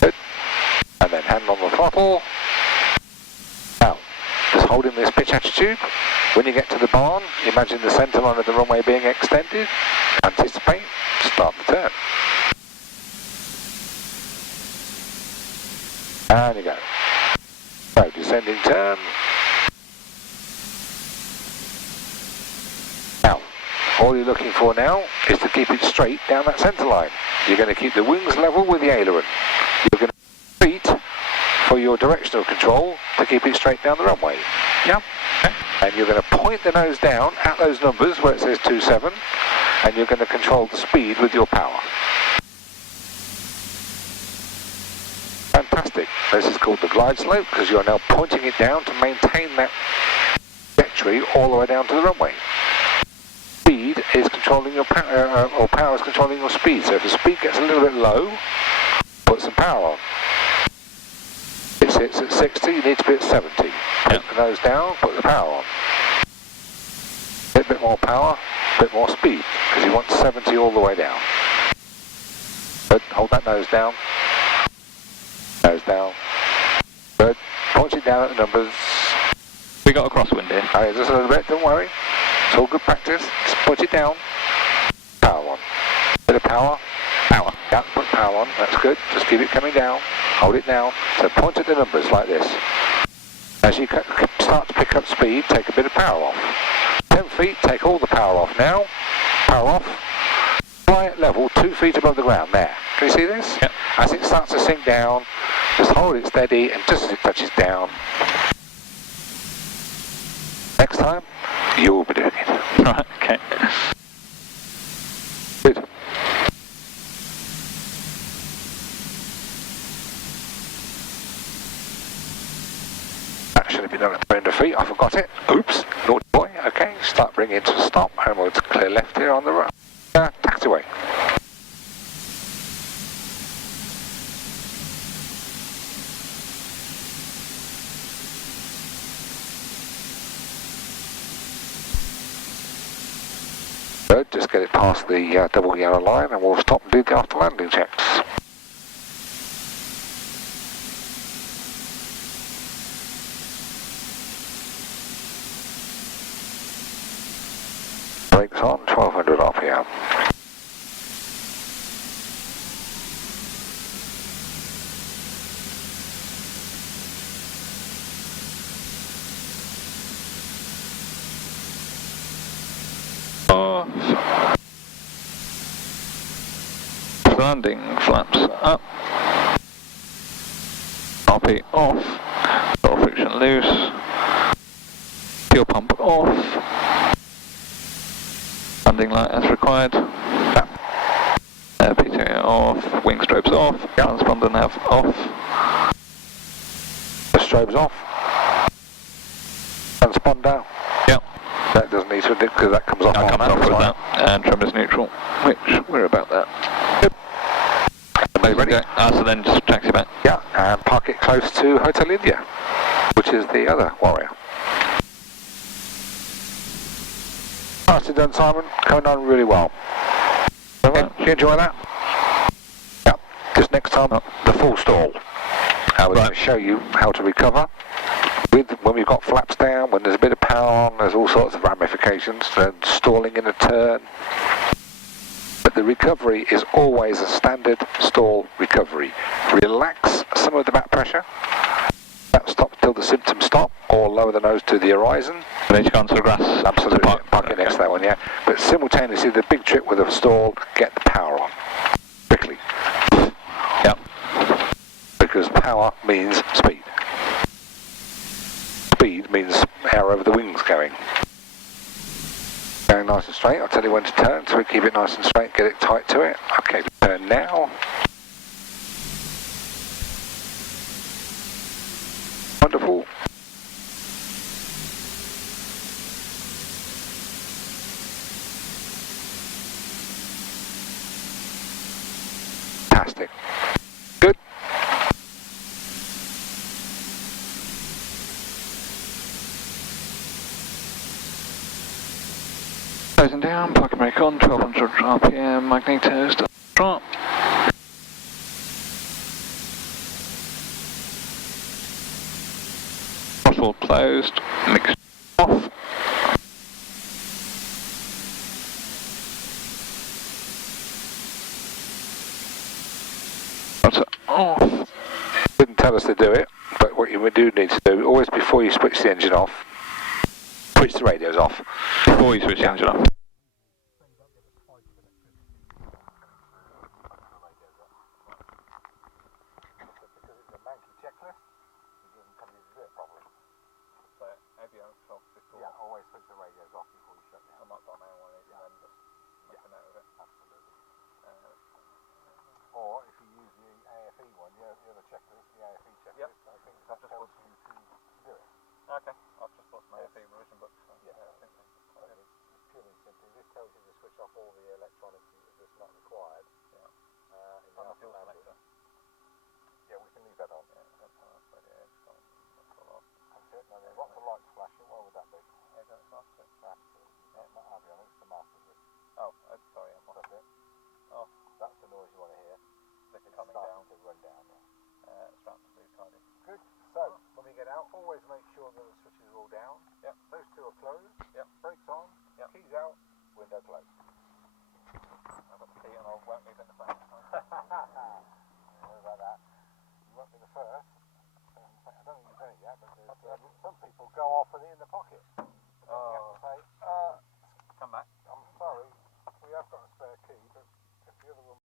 Good. And then hand on the throttle. Now, just holding this pitch attitude. When you get to the barn, imagine the centre line of the runway being extended. Anticipate, start the turn. And you go. So, descending turn. Now, all you're looking for now is to keep it straight down that centre line. You're going to keep the wings level with the aileron. You're going to feet for your directional control to keep it straight down the runway. Yeah? Okay. And you're going to point the nose down at those numbers where it says 27, and you're going to control the speed with your power. Fantastic. This is called the glide slope because you are now pointing it down to maintain that trajectory all the way down to the runway. Speed is controlling your power, or power is controlling your speed. So if the speed gets a little bit low, put some power on. It sits at 60, you need to be at 70. Put the nose down, put the power on. A bit more power, a bit more speed, because you want 70 all the way down. Good, hold that nose down. Nose down. Good, point it down at the numbers. We got a crosswind here. Okay, just a little bit, don't worry. It's all good practice. Just point it down. Power on. Bit of power. Power. Yeah, put power on. That's good. Just keep it coming down. Hold it now. So point at the numbers like this. As you start to pick up speed, take a bit of power off. 10 feet, take all the power off now. Power off. Fly at level 2 feet above the ground. There. Can you see this? Yep. As it starts to sink down, just hold it steady, and just as it touches down, next time, you will be doing it. Right, okay. Good. That should have been done at 300 feet. I forgot it. Oops. Naughty boy. Okay. Start bringing it to a stop. And we'll clear left here on the right. Taxiway. get it past the double yellow line, and we'll stop and do the after landing checks. Brakes on, 1200 RPM. Landing flaps up. RP off. Throttle friction loose. Fuel pump off. Landing light as required. PTO off. Wing strobes off. Transponder nav off. The strobes off. Transponder. Yep. That doesn't need to, because that comes off. That on comes off with right? that. And trim is neutral, which we're about that. Good. Ready? So then just taxi back. Yeah, and park it close to Hotel India, which is the other Warrior. Nicely done, Simon. Going on really well. Yeah, you enjoy that? Yeah. Just next time, the full stall. We're going to show you how to recover. When we've got flaps down, when there's a bit of power on, there's all sorts of ramifications. Stalling in a turn. But the recovery is always a standard stall recovery. Relax some of the back pressure. That stops till the symptoms stop, or lower the nose to the horizon. And then you go onto the grass. Absolutely. Park it next to that one, yeah. But simultaneously, the big trick with a stall, get the power on. Quickly. Yep. Because power means speed. Speed means air over the wings going. Going nice and straight. I'll tell you when to turn, so we keep it nice and straight, get it tight to it. Okay, turn now. Wonderful. Fantastic. Good. Closing down, parking brake on, 1200 RPM, magnetos, drop. Throttle closed, mix off. Rudder off. Didn't tell us to do it, but what you do need to do, always before you switch the engine off, switch the radios off. Before you switch the engine off. Yeah, always switch the radios off before you shut down. I might buy my own one of these and then just make a note of it. Absolutely. Or if you use the AFE one, the other checklist, the AFE checklist, I think that tells you to do it. Okay, I've just bought some AFE revision books. So Yeah, I think that's quite good. It's purely and simply, this tells you to switch off all the electronics that's not required. Yeah. In And the the fuel landing. selector. Yeah, we can leave that on. Yeah, that's how that's radio. It's got that's all off. That's it. Now there's lots of lights flashing. What would that be? Avionics master. Absolutely. Not avionics, the master switch. Oh, sorry, I'm off. That's it. Oh, That's the noise you want to hear. this It's coming starting down. to run down now. Straps loose tidy. Good. So, when we get out, always make sure that the switches are all down.